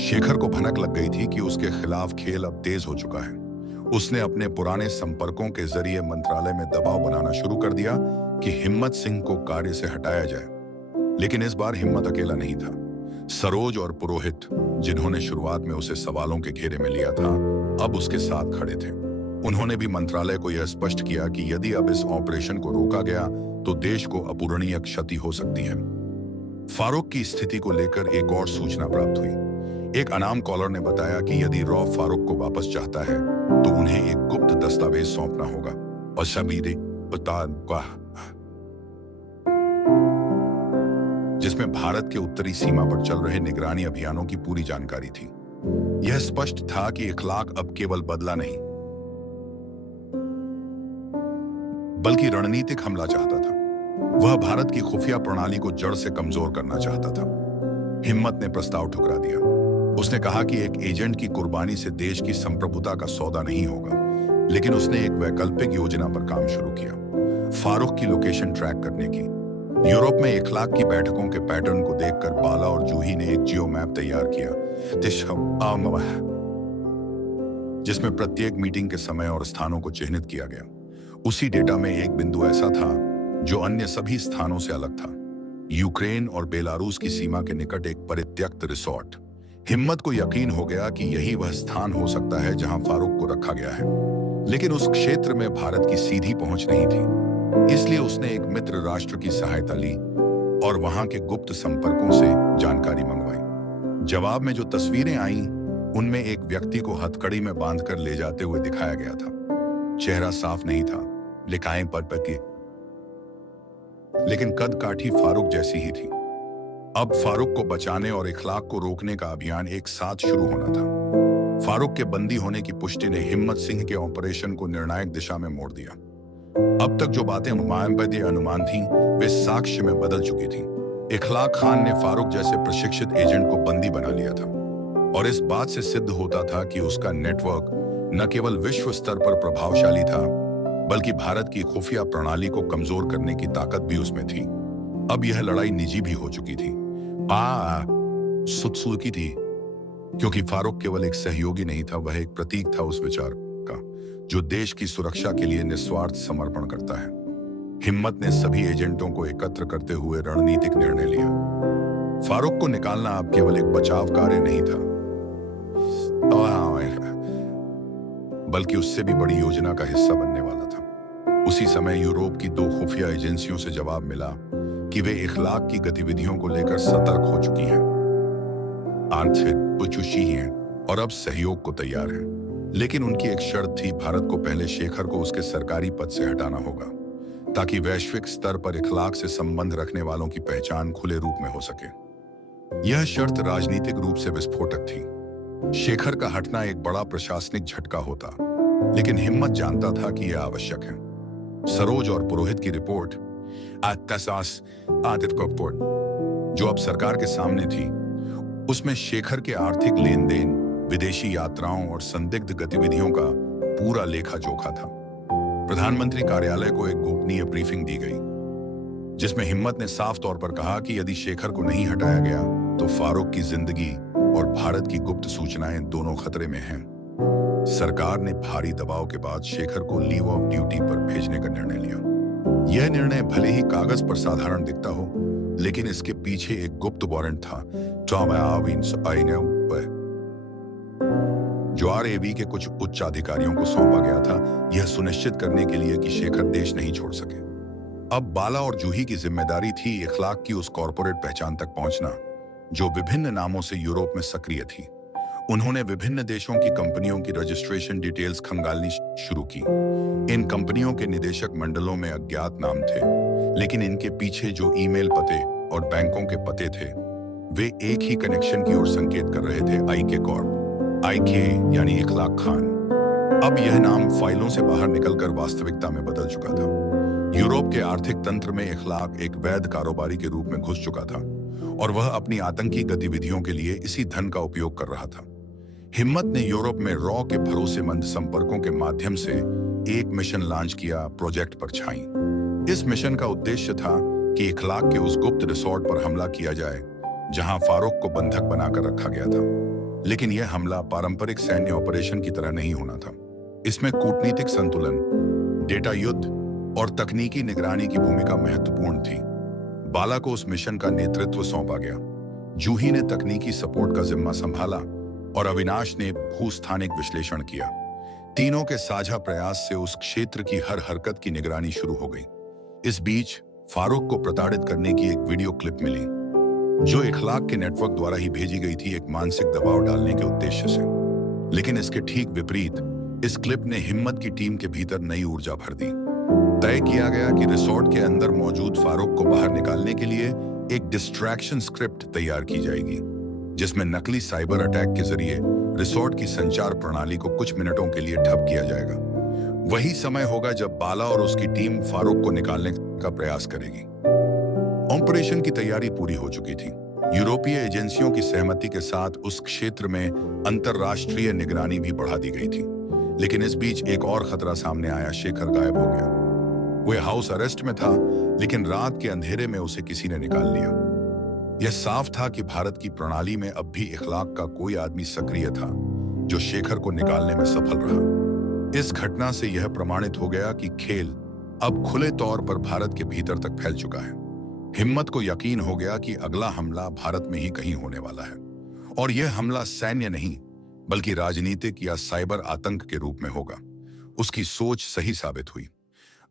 शेखर को भनक लग गई थी कि उसके खिलाफ खेल अब तेज हो चुका है। उसने अपने पुराने संपर्कों के जरिए मंत्रालय में दबाव बनाना शुरू कर दिया कि हिम्मत सिंह को कार्य से हटाया जाए। लेकिन इस बार हिम्मत अकेला नहीं था। सरोज और पुरोहित, जिन्होंने शुरुआत में उसे सवालों के घेरे में लिया था, अब उसके साथ खड़े थे। उन्होंने भी मंत्रालय को यह स्पष्ट किया कि यदि अब इस ऑपरेशन को रोका गया तो देश को अपूरणीय क्षति हो सकती है। फारूक की स्थिति को लेकर एक और सूचना प्राप्त हुई। एक अनाम कॉलर ने बताया कि यदि रॉफ फारूक को वापस चाहता है तो उन्हें एक गुप्त दस्तावेज सौंपना होगा और समीरे जिसमें भारत के उत्तरी सीमा पर चल रहे निगरानी अभियानों की पूरी जानकारी थी। यह स्पष्ट था कि इखलाक अब केवल बदला नहीं बल्कि रणनीतिक हमला चाहता था। वह भारत की खुफिया प्रणाली को जड़ से कमजोर करना चाहता था। हिम्मत ने प्रस्ताव ठुकरा दिया। उसने कहा कि एक एजेंट की कुर्बानी से देश की संप्रभुता का सौदा नहीं होगा, लेकिन उसने एक वैकल्पिक योजना पर काम शुरू किया, फारूक की लोकेशन ट्रैक करने की। यूरोप में इखलाक की बैठकों के पैटर्न को देखकर बाला और जूही ने एक जियो मैप तैयार किया, जिसमें प्रत्येक मीटिंग के समय और स्थानों को चिन्हित किया गया। उसी डेटा में एक बिंदु ऐसा था जो अन्य सभी स्थानों से अलग था, यूक्रेन और बेलारूस की सीमा के निकट एक परित्यक्त रिसोर्ट। हिम्मत को यकीन हो गया कि यही वह स्थान हो सकता है जहां फारूक को रखा गया है, लेकिन उस क्षेत्र में भारत की सीधी पहुंच नहीं थी। इसलिए उसने एक मित्र राष्ट्र की सहायता ली और वहां के गुप्त संपर्कों से जानकारी मंगवाई। जवाब में जो तस्वीरें आईं, उनमें एक व्यक्ति को हथकड़ी में बांधकर ले जाते हुए दिखाया गया था। चेहरा साफ नहीं था, लिखाएं पर पके, लेकिन कद काठी फारूक जैसी ही थी। अब फारूक को बचाने और इखलाक को रोकने का अभियान एक साथ शुरू होना था। फारूक के बंदी होने की पुष्टि ने हिम्मत सिंह के ऑपरेशन को निर्णायक दिशा में मोड़ दिया। अब तक जो बातें अनुमान थीं, वे साक्ष्य में बदल चुकी थीं। इखलाक खान ने फारूक जैसे प्रशिक्षित एजेंट को बंदी बना लिया था और इस बात से सिद्ध होता था कि उसका नेटवर्क न केवल विश्व स्तर पर प्रभावशाली था, बल्कि भारत की खुफिया प्रणाली को कमजोर करने की ताकत भी उसमें थी। अब यह लड़ाई निजी भी हो चुकी थी, सुतसूकी थी, क्योंकि फारूक केवल एक सहयोगी नहीं था, वह एक प्रतीक था उस विचार का जो देश की सुरक्षा के लिए निस्वार्थ समर्पण करता है। हिम्मत ने सभी एजेंटों को एकत्र करते हुए रणनीतिक निर्णय लिया। फारूक को निकालना अब केवल एक बचाव कार्य नहीं था, बल्कि उससे भी बड़ी योजना का हिस्सा बनने वाला था। उसी समय यूरोप की 2 खुफिया एजेंसियों से जवाब मिला कि वे इखलाक की गतिविधियों को लेकर सतर्क हो चुकी हैं, हैं और अब सहयोग को तैयार हैं। लेकिन उनकी एक शर्त थी, भारत को पहले शेखर को उसके सरकारी पद से हटाना होगा, ताकि वैश्विक स्तर पर इखलाक से संबंध रखने वालों की पहचान खुले रूप में हो सके। यह शर्त राजनीतिक रूप से विस्फोटक थी। शेखर का हटना एक बड़ा प्रशासनिक झटका होता, लेकिन हिम्मत जानता था कि यह आवश्यक है। सरोज और पुरोहित की रिपोर्ट, जो अब सरकार के सामने थी, उसमें शेखर के आर्थिक लेन देन, विदेशी यात्राओं और संदिग्ध गतिविधियों का पूरा लेखा जोखा था। प्रधानमंत्री कार्यालय को एक गोपनीय ब्रीफिंग दी गई, जिसमें हिम्मत ने साफ तौर पर कहा कि यदि शेखर को नहीं हटाया गया तो फारूक की जिंदगी और भारत की गुप्त सूचनाएं दोनों खतरे में हैं। सरकार ने भारी दबाव के बाद शेखर को लीव ऑफ ड्यूटी पर भेजने का निर्णय लिया। यह निर्णय भले ही कागज पर साधारण दिखता हो, लेकिन इसके पीछे एक गुप्त वारंट था जो RAV के कुछ उच्च अधिकारियों को सौंपा गया था, यह सुनिश्चित करने के लिए कि शेखर देश नहीं छोड़ सके। अब बाला और जूही की जिम्मेदारी थी इखलाक की उस कॉर्पोरेट पहचान तक पहुंचना जो विभिन्न नामों से यूरोप में सक्रिय थी। उन्होंने विभिन्न देशों की कंपनियों की रजिस्ट्रेशन डिटेल्स खंगालनी शुरू की। इन कंपनियों के निदेशक मंडलों में अज्ञात नाम थे, लेकिन इनके पीछे जो ईमेल पते और बैंकों के पते थे, वे एक ही कनेक्शन की ओर संकेत कर रहे थे, IK कॉर्प, IK यानी इखलाक खान। अब यह नाम फाइलों से बाहर निकलकर वास्तविकता में बदल चुका था। यूरोप के आर्थिक तंत्र में इखलाक एक वैध कारोबारी के रूप में घुस चुका था और वह अपनी आतंकी गतिविधियों के लिए इसी धन का उपयोग कर रहा था। हिम्मत ने यूरोप में रॉ के भरोसेमंद संपर्कों के माध्यम से एक मिशन लॉन्च किया, प्रोजेक्ट परछाई। इस मिशन का उद्देश्य था कि इखलाक के उस गुप्त रिसोर्ट पर हमला किया जाए जहां फारूक को बंधक बनाकर रखा गया था। लेकिन यह हमला पारंपरिक सैन्य ऑपरेशन की तरह नहीं होना था। इसमें कूटनीतिक संतुलन, डेटा युद्ध और तकनीकी निगरानी की भूमिका महत्वपूर्ण थी। बाला को उस मिशन का नेतृत्व सौंपा गया, जूही ने तकनीकी सपोर्ट का जिम्मा संभाला और अविनाश ने भूस्थानिक विश्लेषण किया। तीनों के साझा प्रयास से उस क्षेत्र की हर हरकत की निगरानी शुरू हो गई। इस बीच फारूक को प्रताड़ित करने की एक वीडियो क्लिप मिली, जो इखलाक के नेटवर्क द्वारा ही भेजी गई थी, एक मानसिक दबाव डालने के उद्देश्य से। लेकिन इसके ठीक विपरीत इस क्लिप ने हिम्मत की टीम के भीतर नई ऊर्जा भर दी। तय किया गया कि रिसोर्ट के अंदर मौजूद फारूक को बाहर निकालने के लिए एक डिस्ट्रैक्शन स्क्रिप्ट तैयार की जाएगी, जिसमें नकली साइबर अटैक के जरिए रिसोर्ट की संचार प्रणाली को कुछ मिनटों के लिए ठप किया जाएगा। वही समय होगा जब बाला और उसकी टीम फारूक को निकालने का प्रयास करेगी। ऑपरेशन की तैयारी पूरी हो चुकी थी। यूरोपीय एजेंसियों की सहमति के साथ उस क्षेत्र में अंतरराष्ट्रीय निगरानी भी बढ़ा दी गई थी। लेकिन इस बीच एक और खतरा सामने आया। शेखर गायब हो गया। वह हाउस अरेस्ट में था, लेकिन रात के अंधेरे में उसे किसी ने निकाल लिया। यह साफ था कि भारत की प्रणाली में अब भी इखलाक का कोई आदमी सक्रिय था जो शेखर को निकालने में सफल रहा। इस घटना से यह प्रमाणित हो गया कि खेल अब खुले तौर पर भारत के भीतर तक फैल चुका है। हिम्मत को यकीन हो गया कि अगला हमला भारत में ही कहीं होने वाला है, और यह हमला सैन्य नहीं बल्कि राजनीतिक या साइबर आतंक के रूप में होगा। उसकी सोच सही साबित हुई।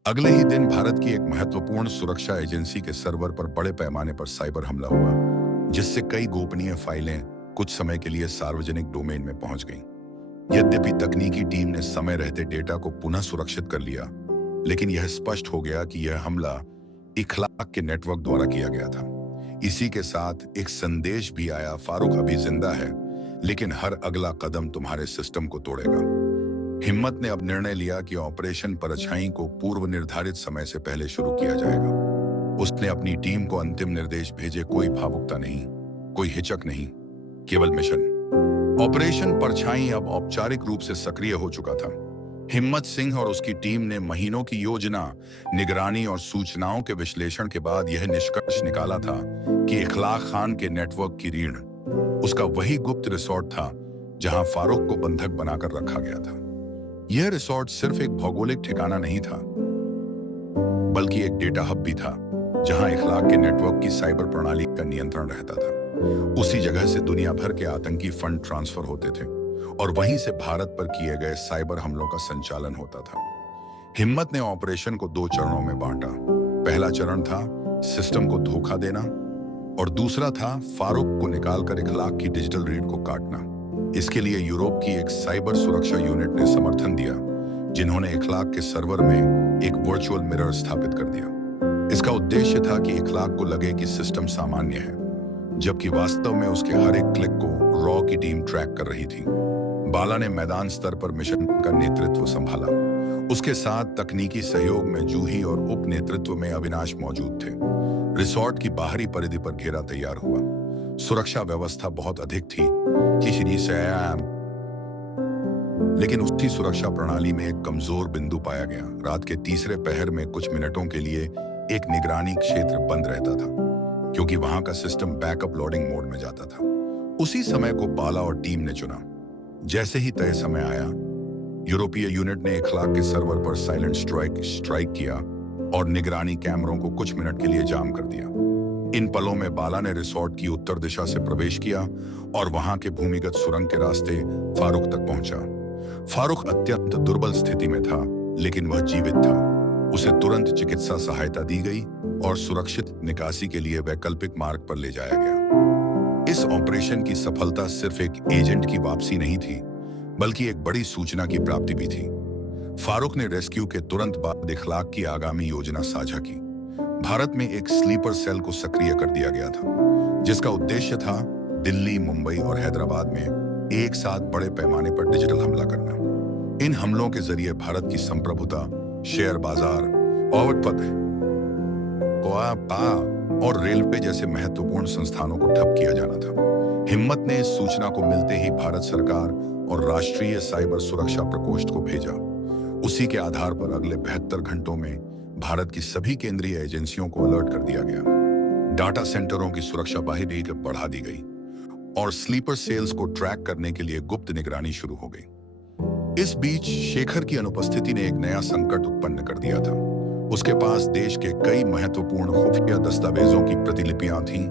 अगले ही दिन भारत की एक महत्वपूर्ण सुरक्षा एजेंसी के सर्वर पर बड़े पैमाने पर साइबर हमला हुआ, जिससे कई गोपनीय फाइलें कुछ समय के लिए सार्वजनिक डोमेन में पहुंच गईं। यद्यपि तकनीकी टीम ने समय रहते डेटा को पुनः सुरक्षित कर लिया, लेकिन यह स्पष्ट हो गया कि यह हमला इखलाक के नेटवर्क द्वारा किया गया था। इसी के साथ एक संदेश भी आया, फारूक अभी जिंदा है, लेकिन हर अगला कदम तुम्हारे सिस्टम को तोड़ेगा। हिम्मत ने अब निर्णय लिया कि ऑपरेशन परछाई को पूर्व निर्धारित समय से पहले शुरू किया जाएगा। उसने अपनी टीम को अंतिम निर्देश भेजे, कोई भावुकता नहीं, कोई हिचक नहीं, केवल मिशन। ऑपरेशन परछाई अब औपचारिक रूप से सक्रिय हो चुका था। हिम्मत सिंह और उसकी टीम ने महीनों की योजना, निगरानी और सूचनाओं के विश्लेषण के बाद यह निष्कर्ष निकाला था कि इखलाक खान के नेटवर्क की रीढ़ उसका वही गुप्त रिसोर्ट था जहां फारूक को बंधक बनाकर रखा गया था। यह रिसोर्ट सिर्फ एक भौगोलिक ठिकाना नहीं था, बल्कि एक डेटा हब भी था, जहां इखलाक के नेटवर्क की साइबर प्रणाली का नियंत्रण रहता था। उसी जगह से दुनिया भर के आतंकी फंड ट्रांसफर होते थे और वहीं से भारत पर किए गए साइबर हमलों का संचालन होता था। हिम्मत ने ऑपरेशन को 2 चरणों में बांटा। पहला चरण था सिस्टम को धोखा देना और दूसरा था फारूक को निकालकर इखलाक की डिजिटल रीड को काटना। इसके लिए यूरोप की एक साइबर सुरक्षा यूनिट ने समर्थन दिया, जिन्होंने इखलाक के सर्वर में एक वर्चुअल मिरर स्थापित कर दिया। इसका उद्देश्य था कि इखलाक को लगे कि सिस्टम सामान्य है, जबकि वास्तव में उसके हर एक क्लिक को रॉ की टीम ट्रैक कर रही थी। बाला ने मैदान स्तर पर मिशन का नेतृत्व संभाला। उसके साथ तकनीकी सहयोग में जूही और उप नेतृत्व में अविनाश मौजूद थे। रिसोर्ट की बाहरी परिधि पर घेरा तैयार हुआ। सुरक्षा व्यवस्था बहुत अधिक थी कि श्री सयाम, लेकिन उसी सुरक्षा प्रणाली में एक कमजोर बिंदु पाया गया। रात के तीसरे पहर में कुछ मिनटों के लिए एक निगरानी क्षेत्र बंद रहता था, क्योंकि वहां का सिस्टम बैकअप लोडिंग मोड में जाता था। उसी समय को बाला और टीम ने चुना। जैसे ही तय समय आया, यूरोपीय यूनिट ने इखलाक के सर्वर पर साइलेंट स्ट्राइक किया और निगरानी कैमरों को कुछ मिनट के लिए जाम कर दिया। इन पलों में बाला ने रिसोर्ट की उत्तर दिशा से प्रवेश किया और वहां के भूमिगत सुरंग के रास्ते फारूक तक पहुंचा। फारूक अत्यंत दुर्बल स्थिति में था, लेकिन वह जीवित था। उसे तुरंत चिकित्सा सहायता दी गई और सुरक्षित निकासी के लिए वैकल्पिक मार्ग पर ले जाया गया। इस ऑपरेशन की सफलता सिर्फ एक एजेंट की वापसी नहीं थी, बल्कि एक बड़ी सूचना की प्राप्ति भी थी। फारूक ने रेस्क्यू के तुरंत बाद इखलाक की आगामी योजना साझा की। भारत में एक स्लीपर सेल को सक्रिय कर दिया गया था, जिसका उद्देश्य था दिल्ली, मुंबई और हैदराबाद में एक साथ बड़े पैमाने पर डिजिटल हमला करना। इन हमलों के जरिए भारत की संप्रभुता, शेयर बाजार और पद और रेलवे जैसे महत्वपूर्ण संस्थानों को ठप किया जाना था। हिम्मत ने इस सूचना को मिलते ही भारत सरकार और राष्ट्रीय साइबर सुरक्षा प्रकोष्ठ को भेजा। उसी के आधार पर अगले 72 घंटों में भारत की सभी केंद्रीय एजेंसियों को अलर्ट कर दिया गया। डाटा सेंटरों की सुरक्षा बाहरी बढ़ा दी गई और स्लीपर सेल्स को ट्रैक करने के लिए गुप्त निगरानी शुरू हो गई। इस बीच शेखर की अनुपस्थिति ने एक नया संकट उत्पन्न कर दिया था। उसके पास देश के कई महत्वपूर्ण खुफिया दस्तावेजों की प्रतिलिपियां थीं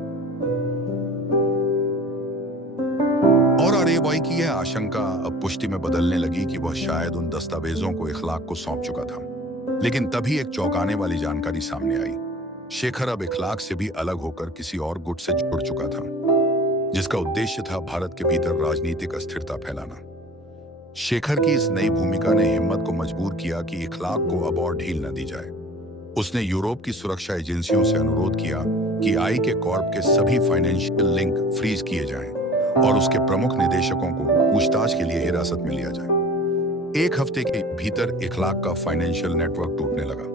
और आरएवाई की यह आशंका अब पुष्टि में बदलने लगी कि वह शायद उन दस्तावेजों को इखलाक को सौंप चुका था। लेकिन तभी एक चौंकाने वाली जानकारी सामने आई। शेखर अब इखलाक से भी अलग होकर किसी और गुट से जुड़ चुका था, जिसका उद्देश्य था भारत के भीतर राजनीतिक अस्थिरता फैलाना। शेखर की इस नई भूमिका ने हिम्मत को मजबूर किया कि इखलाक को अब और ढील न दी जाए। उसने यूरोप की सुरक्षा एजेंसियों से अनुरोध किया कि आई के कॉर्प के सभी फाइनेंशियल लिंक फ्रीज किए जाएं और उसके प्रमुख निदेशकों को पूछताछ के लिए हिरासत में लिया जाए। एक हफ्ते के भीतर इखलाक का फाइनेंशियल नेटवर्क टूटने लगा।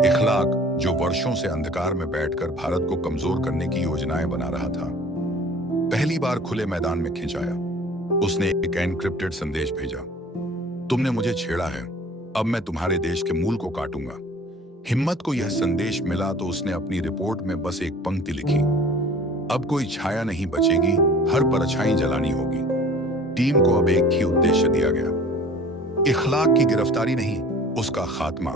इखलाक, जो वर्षों से अंधकार में बैठकर भारत को कमजोर करने की योजनाएं बना रहा था, पहली बार खुले मैदान में खिंचाया। उसने एक एनक्रिप्टेड संदेश भेजा, तुमने मुझे छेड़ा है, अब मैं तुम्हारे देश के मूल को काटूंगा। हिम्मत को यह संदेश मिला तो उसने अपनी रिपोर्ट में बस एक पंक्ति लिखी, अब कोई छाया नहीं बचेगी, हर परछाई जलानी होगी। टीम को अब एक ही उद्देश्य दिया गया, इखलाक की गिरफ्तारी नहीं, उसका खात्मा।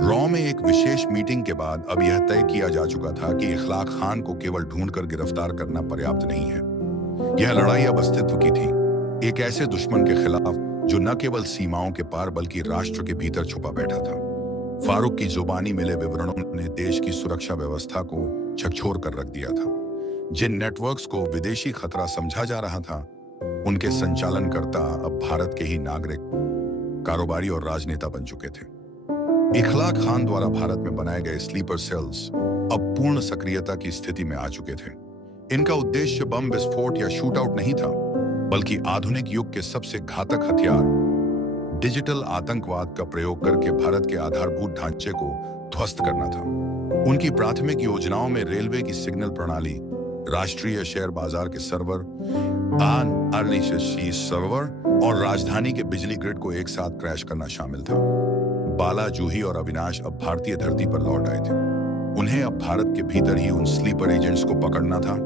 रॉ में एक विशेष मीटिंग के बाद अब यह तय किया जा चुका था कि इखलाक खान को केवल ढूंढकर गिरफ्तार करना पर्याप्त नहीं है। यह लड़ाई अब अस्तित्व की थी, एक ऐसे दुश्मन के खिलाफ जो न केवल सीमाओं के पार बल्कि राष्ट्र के भीतर छुपा बैठा था। फारूक की जुबानी मिले विवरणों ने देश की सुरक्षा व्यवस्था को झकझोर कर रख दिया था। जिन नेटवर्क्स को विदेशी खतरा समझा जा रहा था, उनके संचालनकर्ता अब भारत के ही नागरिक, कारोबारी और राजनेता बन चुके थे। इखलाक खान द्वारा भारत में बनाए गए स्लीपर सेल्स अब पूर्ण सक्रियता की स्थिति में आ चुके थे। इनका उद्देश्य बम विस्फोट या शूटआउट नहीं था, बल्कि आधुनिक युग के सबसे घातक हथियार डिजिटल आतंकवाद का प्रयोग करके भारत के आधारभूत ढांचे को ध्वस्त करना था। उनकी प्राथमिक योजनाओं में रेलवे की सिग्नल प्रणाली, राष्ट्रीय शेयर बाजार के सर्वर, सर्वर और राजधानी के बिजली ग्रिड को एक साथ क्रैश करना शामिल था। बाला, जूही और अविनाश अब भारतीय धरती पर लौट आए थे। उन्हें अब भारत के भीतर ही उन स्लीपर एजेंट्स को पकड़ना था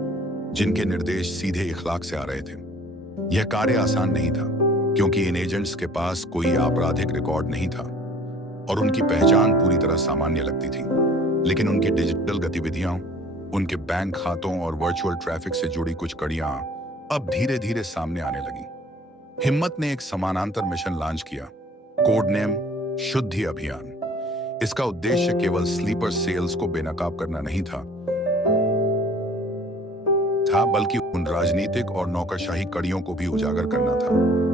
जिनके निर्देश सीधे इखलाक से आ रहे थे। यह कार्य आसान नहीं था, क्योंकि इन एजेंट्स के पास कोई आपराधिक रिकॉर्ड नहीं था और उनकी पहचान पूरी तरह सामान्य लगती थी। लेकिन उनकी डिजिटल गतिविधियां, उनके बैंक खातों और वर्चुअल ट्रैफिक से जुड़ी कुछ कड़ियां अब धीरे धीरे सामने आने लगी। हिम्मत ने एक समानांतर मिशन लॉन्च किया, कोड नेम शुद्धि अभियान। इसका उद्देश्य केवल स्लीपर सेल्स को बेनकाब करना नहीं था, बल्कि उन राजनीतिक और नौकरशाही कड़ियों को भी उजागर करना था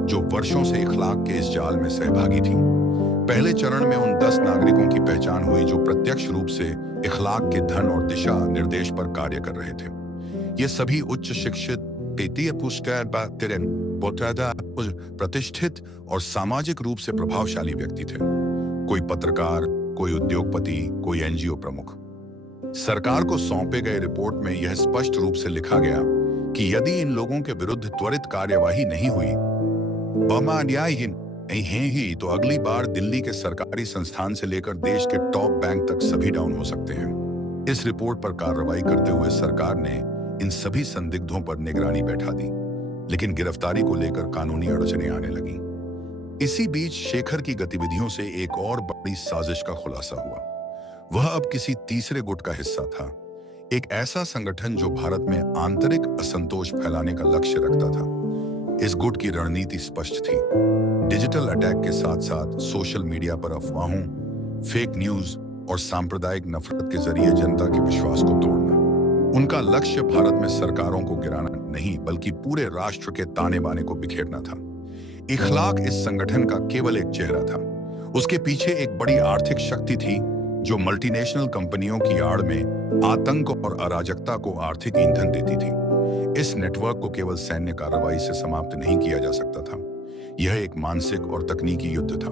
जो वर्षों से इखलाक के इस जाल में सहभागी थी। पहले चरण में उन 10 नागरिकों की पहचान हुई जो प्रत्यक्ष रूप से इखलाक के धन और दिशा निर्देश पर कार्य कर रहे थे। ये सभी उच्च शिक्षित, प्रतिष्ठित और सामाजिक रूप से प्रभावशाली व्यक्ति थे। कोई पत्रकार, कोई उद्योगपति, कोई एनजीओ प्रमुख। सरकार को सौंपे गए रिपोर्ट में यह स्पष्ट रूप से लिखा गया कि यदि इन लोगों के विरुद्ध त्वरित कार्यवाही नहीं हुई तो अगली बार दिल्ली के सरकारी संस्थान से लेकर देश के टॉप बैंक तक सभी डाउन हो सकते हैं। इस रिपोर्ट पर कार्रवाई करते हुए सरकार ने इन सभी संदिग्धों पर निगरानी बैठा दी, लेकिन गिरफ्तारी को लेकर कानूनी अड़चनें आने लगी। इसी बीच शेखर की गतिविधियों से एक और बड़ी साजिश का खुलासा हुआ। वह अब किसी तीसरे गुट का हिस्सा था, एक ऐसा संगठन जो भारत में आंतरिक असंतोष फैलाने का लक्ष्य रखता था। इस गुट की रणनीति स्पष्ट थी, डिजिटल अटैक के साथ साथ सोशल मीडिया पर अफवाहों, फेक न्यूज और सांप्रदायिक नफरत के जरिए जनता के विश्वास को तोड़ना। उनका लक्ष्य भारत में सरकारों को गिराना नहीं, बल्कि पूरे राष्ट्र के ताने बाने को बिखेरना था। इखलाक इस संगठन का केवल एक चेहरा था। उसके पीछे एक बड़ी आर्थिक शक्ति थी जो मल्टीनेशनल कंपनियों की आड़ में आतंक और अराजकता को आर्थिक ईंधन देती थी। इस नेटवर्क को केवल सैन्य कार्रवाई से समाप्त नहीं किया जा सकता था, यह एक मानसिक और तकनीकी युद्ध था।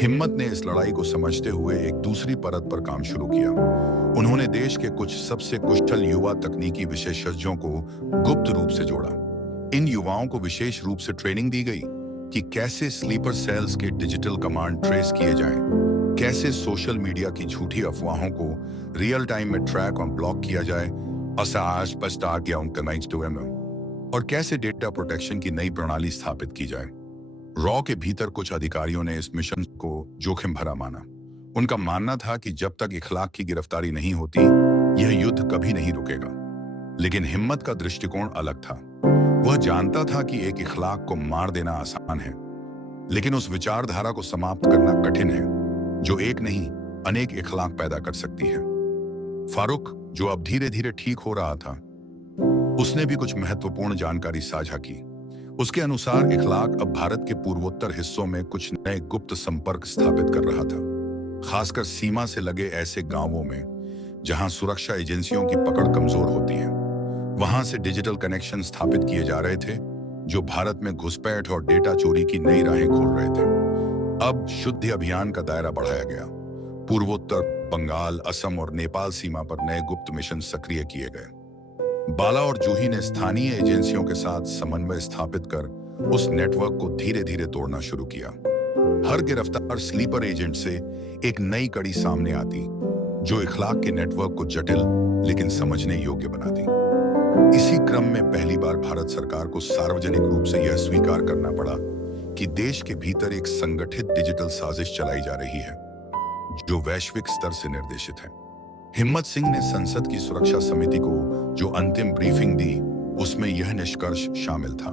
हिम्मत ने इस लड़ाई को समझते हुए एक दूसरी परत पर काम शुरू किया। उन्होंने देश के कुछ सबसे कुशल युवा तकनीकी विशेषज्ञों को गुप्त रूप से जोड़ा। इन युवाओं को विशेष रूप से ट्रेनिंग दी गई कि कैसे स्लीपर सेल्स के डिजिटल कमांड ट्रेस किए जाएं, कैसे सोशल मीडिया की झूठी अफवाहों को रियल टाइम में ट्रैक और ब्लॉक किया जाए और कैसे डेटा प्रोटेक्शन की नई प्रणाली स्थापित की जाए। रॉ के भीतर कुछ अधिकारियों ने इस मिशन को जोखिम भरा माना। उनका मानना था कि जब तक इखलाक की गिरफ्तारी नहीं होती, यह युद्ध कभी नहीं रुकेगा। लेकिन हिम्मत का दृष्टिकोण अलग था। वह जानता था कि एक इखलाक को मार देना आसान है, लेकिन उस विचारधारा को समाप्त करना कठिन है जो एक नहीं अनेक इखलाक पैदा कर सकती है। फारूक, जो अब धीरे धीरे ठीक हो रहा था, उसने भी कुछ महत्वपूर्ण जानकारी साझा की। उसके अनुसार इखलाक अब भारत के पूर्वोत्तर हिस्सों में कुछ नए गुप्त संपर्क स्थापित कर रहा था, खासकर सीमा से लगे ऐसे गांवों में जहां सुरक्षा एजेंसियों की पकड़ कमजोर होती है। वहां से डिजिटल कनेक्शन स्थापित किए जा रहे थे जो भारत में घुसपैठ और डेटा चोरी की नई राहें खोल रहे थे। अब शुद्धि अभियान का दायरा बढ़ाया गया। पूर्वोत्तर, बंगाल, असम और नेपाल सीमा पर नए गुप्त मिशन सक्रिय किए गए। बाला और जूही ने स्थानीय एजेंसियों के साथ समन्वय स्थापित कर उस नेटवर्क को धीरे धीरे तोड़ना शुरू किया। हर गिरफ्तार स्लीपर एजेंट से एक नई कड़ी सामने आती जो इखलाक के नेटवर्क को जटिल लेकिन समझने योग्य बनाती। इसी क्रम में पहली बार भारत सरकार को सार्वजनिक रूप से यह स्वीकार करना पड़ा कि देश के भीतर एक संगठित डिजिटल साजिश चलाई जा रही है जो वैश्विक स्तर से निर्देशित है। हिम्मत सिंह ने संसद की सुरक्षा समिति को जो अंतिम ब्रीफिंग दी, उसमें यह निष्कर्ष शामिल था: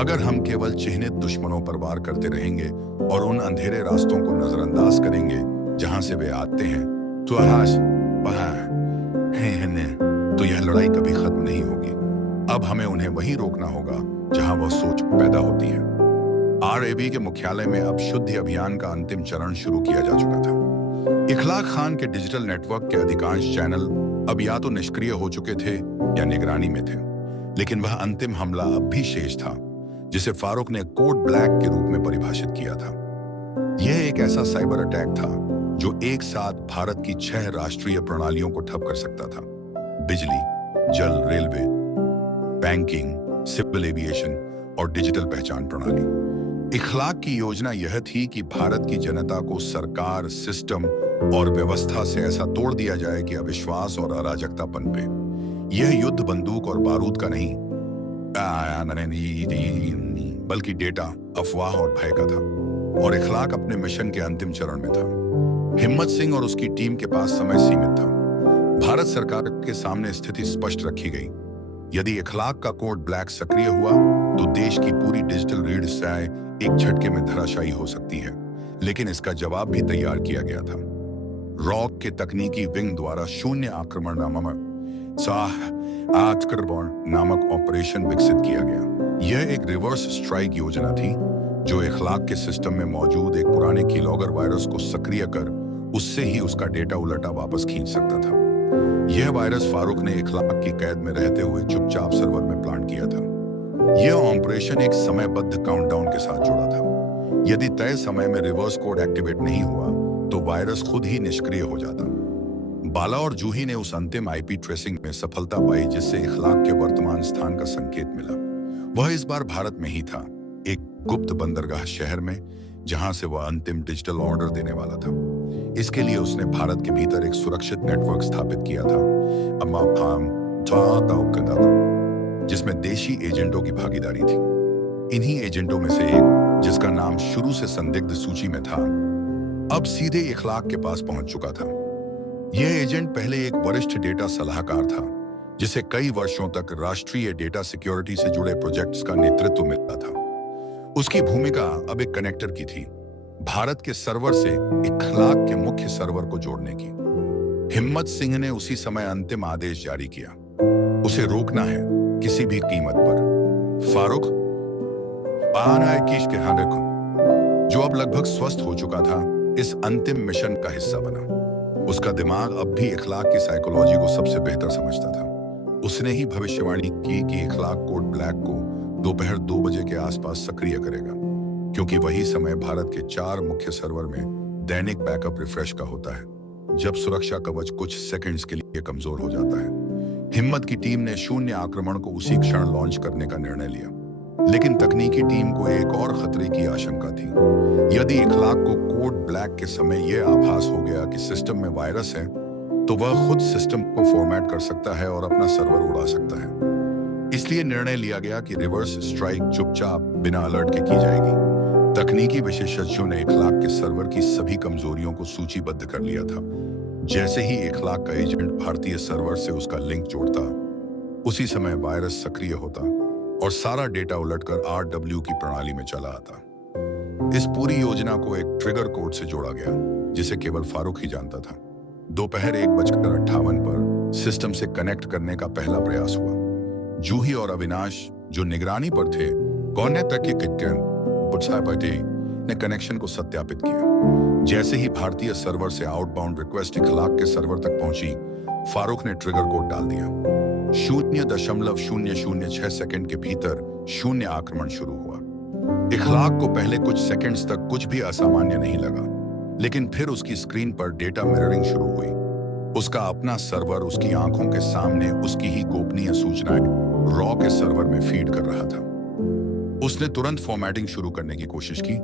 अगर हम केवल चिह्नित दुश्मनों पर वार करते रहेंगे और उन अंधेरे रास्तों को नजरअंदाज करेंगे जहां से वे आते हैं, तो यह लड़ाई कभी खत्म नहीं होगी। अब हमें उन्हें वहीं रोकना होगा जहां वह सोच पैदा होती है। RAB के मुख्यालय में अब शुद्धि अभियान का अंतिम चरण शुरू किया जा चुका था। इखलाक खान के डिजिटल नेटवर्क के अधिकांश चैनल अब या तो निष्क्रिय हो चुके थे या निगरानी में थे, लेकिन वह अंतिम हमला अब भी शेष था, जिसे फारूक ने कोड ब्लैक के रूप में परिभाषित किया था। यह एक ऐसा साइबर अटैक था जो एक साथ भारत की 6 राष्ट्रीय प्रणालियों को ठप कर सकता था: बिजली, जल, रेलवे, बैंकिंग, सिविल एविएशन और डिजिटल पहचान प्रणाली। इखलाक की योजना यह थी कि भारत की जनता को सरकार, सिस्टम और व्यवस्था से ऐसा तोड़ दिया जाए कि अविश्वास और अराजकता पनपे। यह युद्ध बंदूक और बारूद का नहीं बल्कि डेटा, अफवाह और भय का था, और इखलाक अपने मिशन के अंतिम चरण में था। हिम्मत सिंह और उसकी टीम के पास समय सीमित था। भारत सरकार के सामने स्थिति स्पष्ट रखी गई: यदि इखलाक का कोड ब्लैक सक्रिय हुआ तो देश की पूरी डिजिटल रीढ़ एक झटके में धराशायी हो सकती है। लेकिन इसका जवाब भी तैयार किया गया था। रॉक के तकनीकी विंग द्वारा शून्य आक्रमण नामक ऑपरेशन विकसित किया गया। यह एक रिवर्स स्ट्राइक योजना थी जो इखलाक के सिस्टम में मौजूद एक पुराने कीलॉगर वायरस को सक्रिय कर उससे ही उसका डेटा उलटा वापस खींच सकता था। यह वायरस फारूक ने इखलाक की कैद में रहते हुए चुपचाप सर्वर में प्लांट किया था। यह ऑपरेशन एक समयबद्ध काउंटडाउन के साथ जुड़ा था। यदि तय समय में रिवर्स कोड एक्टिवेट नहीं हुआ तो वायरस खुद ही निष्क्रिय हो जाता। बाला और जूही ने उस अंतिम IP ट्रेसिंग में सफलता पाई जिससे इखलाक के वर्तमान स्थान का संकेत मिला। वह इस बार भारत में ही था, एक गुप्त बंदरगाह शहर में, जहां से वह अंतिम डिजिटल ऑर्डर देने वाला था। इसके लिए उसने भारत के भीतर एक सुरक्षित नेटवर्क स्थापित किया था जिसमें देशी एजेंटों की भागीदारी थी। इन्हीं एजेंटों में से एक, जिसका नाम शुरू से संदिग्ध सूची में था, अब सीधे इखलाक के पास पहुंच चुका था। यह एजेंट पहले एक वरिष्ठ डेटा सलाहकार था जिसे कई वर्षों तक राष्ट्रीय डेटा सिक्योरिटी से जुड़े प्रोजेक्ट्स का नेतृत्व मिलता था। उसकी भूमिका अब एक कनेक्टर की थी, भारत के सर्वर से इखलाक के मुख्य सर्वर को जोड़ने की। हिम्मत सिंह ने उसी समय अंतिम आदेश जारी किया: उसे रोकना है किसी भी कीमत पर। फारूक जो अब लगभग स्वस्थ हो चुका था, इस अंतिम मिशन का हिस्सा बना। उसका दिमाग अब भी इखलाक की साइकोलॉजी को सबसे बेहतर समझता था। उसने ही भविष्यवाणी की कि इखलाक कोड ब्लैक को दोपहर 2 बजे के आसपास सक्रिय करेगा। क्योंकि वही समय भारत के 4 मुख्य सर्वर में दैनिक बैकअप रिफ्रेश का होता है, जब सुरक्षा कवच कुछ सेकंड्स के लिए कमजोर हो जाता है। हिम्मत की टीम ने शून्य आक्रमण को उसी क्षण लॉन्च करने का निर्णय लिया, लेकिन तकनीकी टीम को एक और खतरे की आशंका थी। यदि इखलाक को कोड ब्लैक के समय यह आभास हो गया कि सिस्टम में वायरस है, तो वह खुद सिस्टम को फॉर्मेट कर सकता है और अपना सर्वर उड़ा सकता है। इसलिए निर्णय लिया गया कि रिवर्स स्ट्राइक चुपचाप बिना अलर्ट के की जाएगी। तकनीकी विशेषज्ञों ने इखलाक के सर्वर की सभी कमजोरियों को सूचीबद्ध कर लिया था। जैसे ही इखलाक का एजेंट भारतीय सर्वर से उसका लिंक जोड़ता, उसी समय वायरस सक्रिय होता और सारा डेटा उलटकर RW की प्रणाली में चला आता। इस पूरी योजना को एक ट्रिगर कोड से जोड़ा गया, जिसे केवल फारूक ही जानता था। दोपहर 1:58 पर सिस्टम से कनेक्ट करने का पहला प्रयास हुआ। जूही और अविनाश, जो निगरानी पर थे, ने कनेक्शन को सत्यापित किया। जैसे ही भारतीय सर्वर से आउटबाउंड रिक्वेस्ट इखलाक के सर्वर तक पहुंची, फारूक ने ट्रिगर कोड डाल दिया। 0.006 सेकंड के भीतर शून्य आक्रमण शुरू हुआ। इखलाक को पहले कुछ सेकंड्स तक कुछ भी असामान्य नहीं लगा, लेकिन फिर उसकी स्क्रीन पर डेटा मिररिंग शुरू हुई। उसका अपना सर्वर उसकी आंखों के सामने उसकी ही गोपनीय सूचनाएं रॉ के सर्वर में फीड कर रहा था। उसने तुरंत फॉर्मेटिंग शुरू करने की कोशिश की,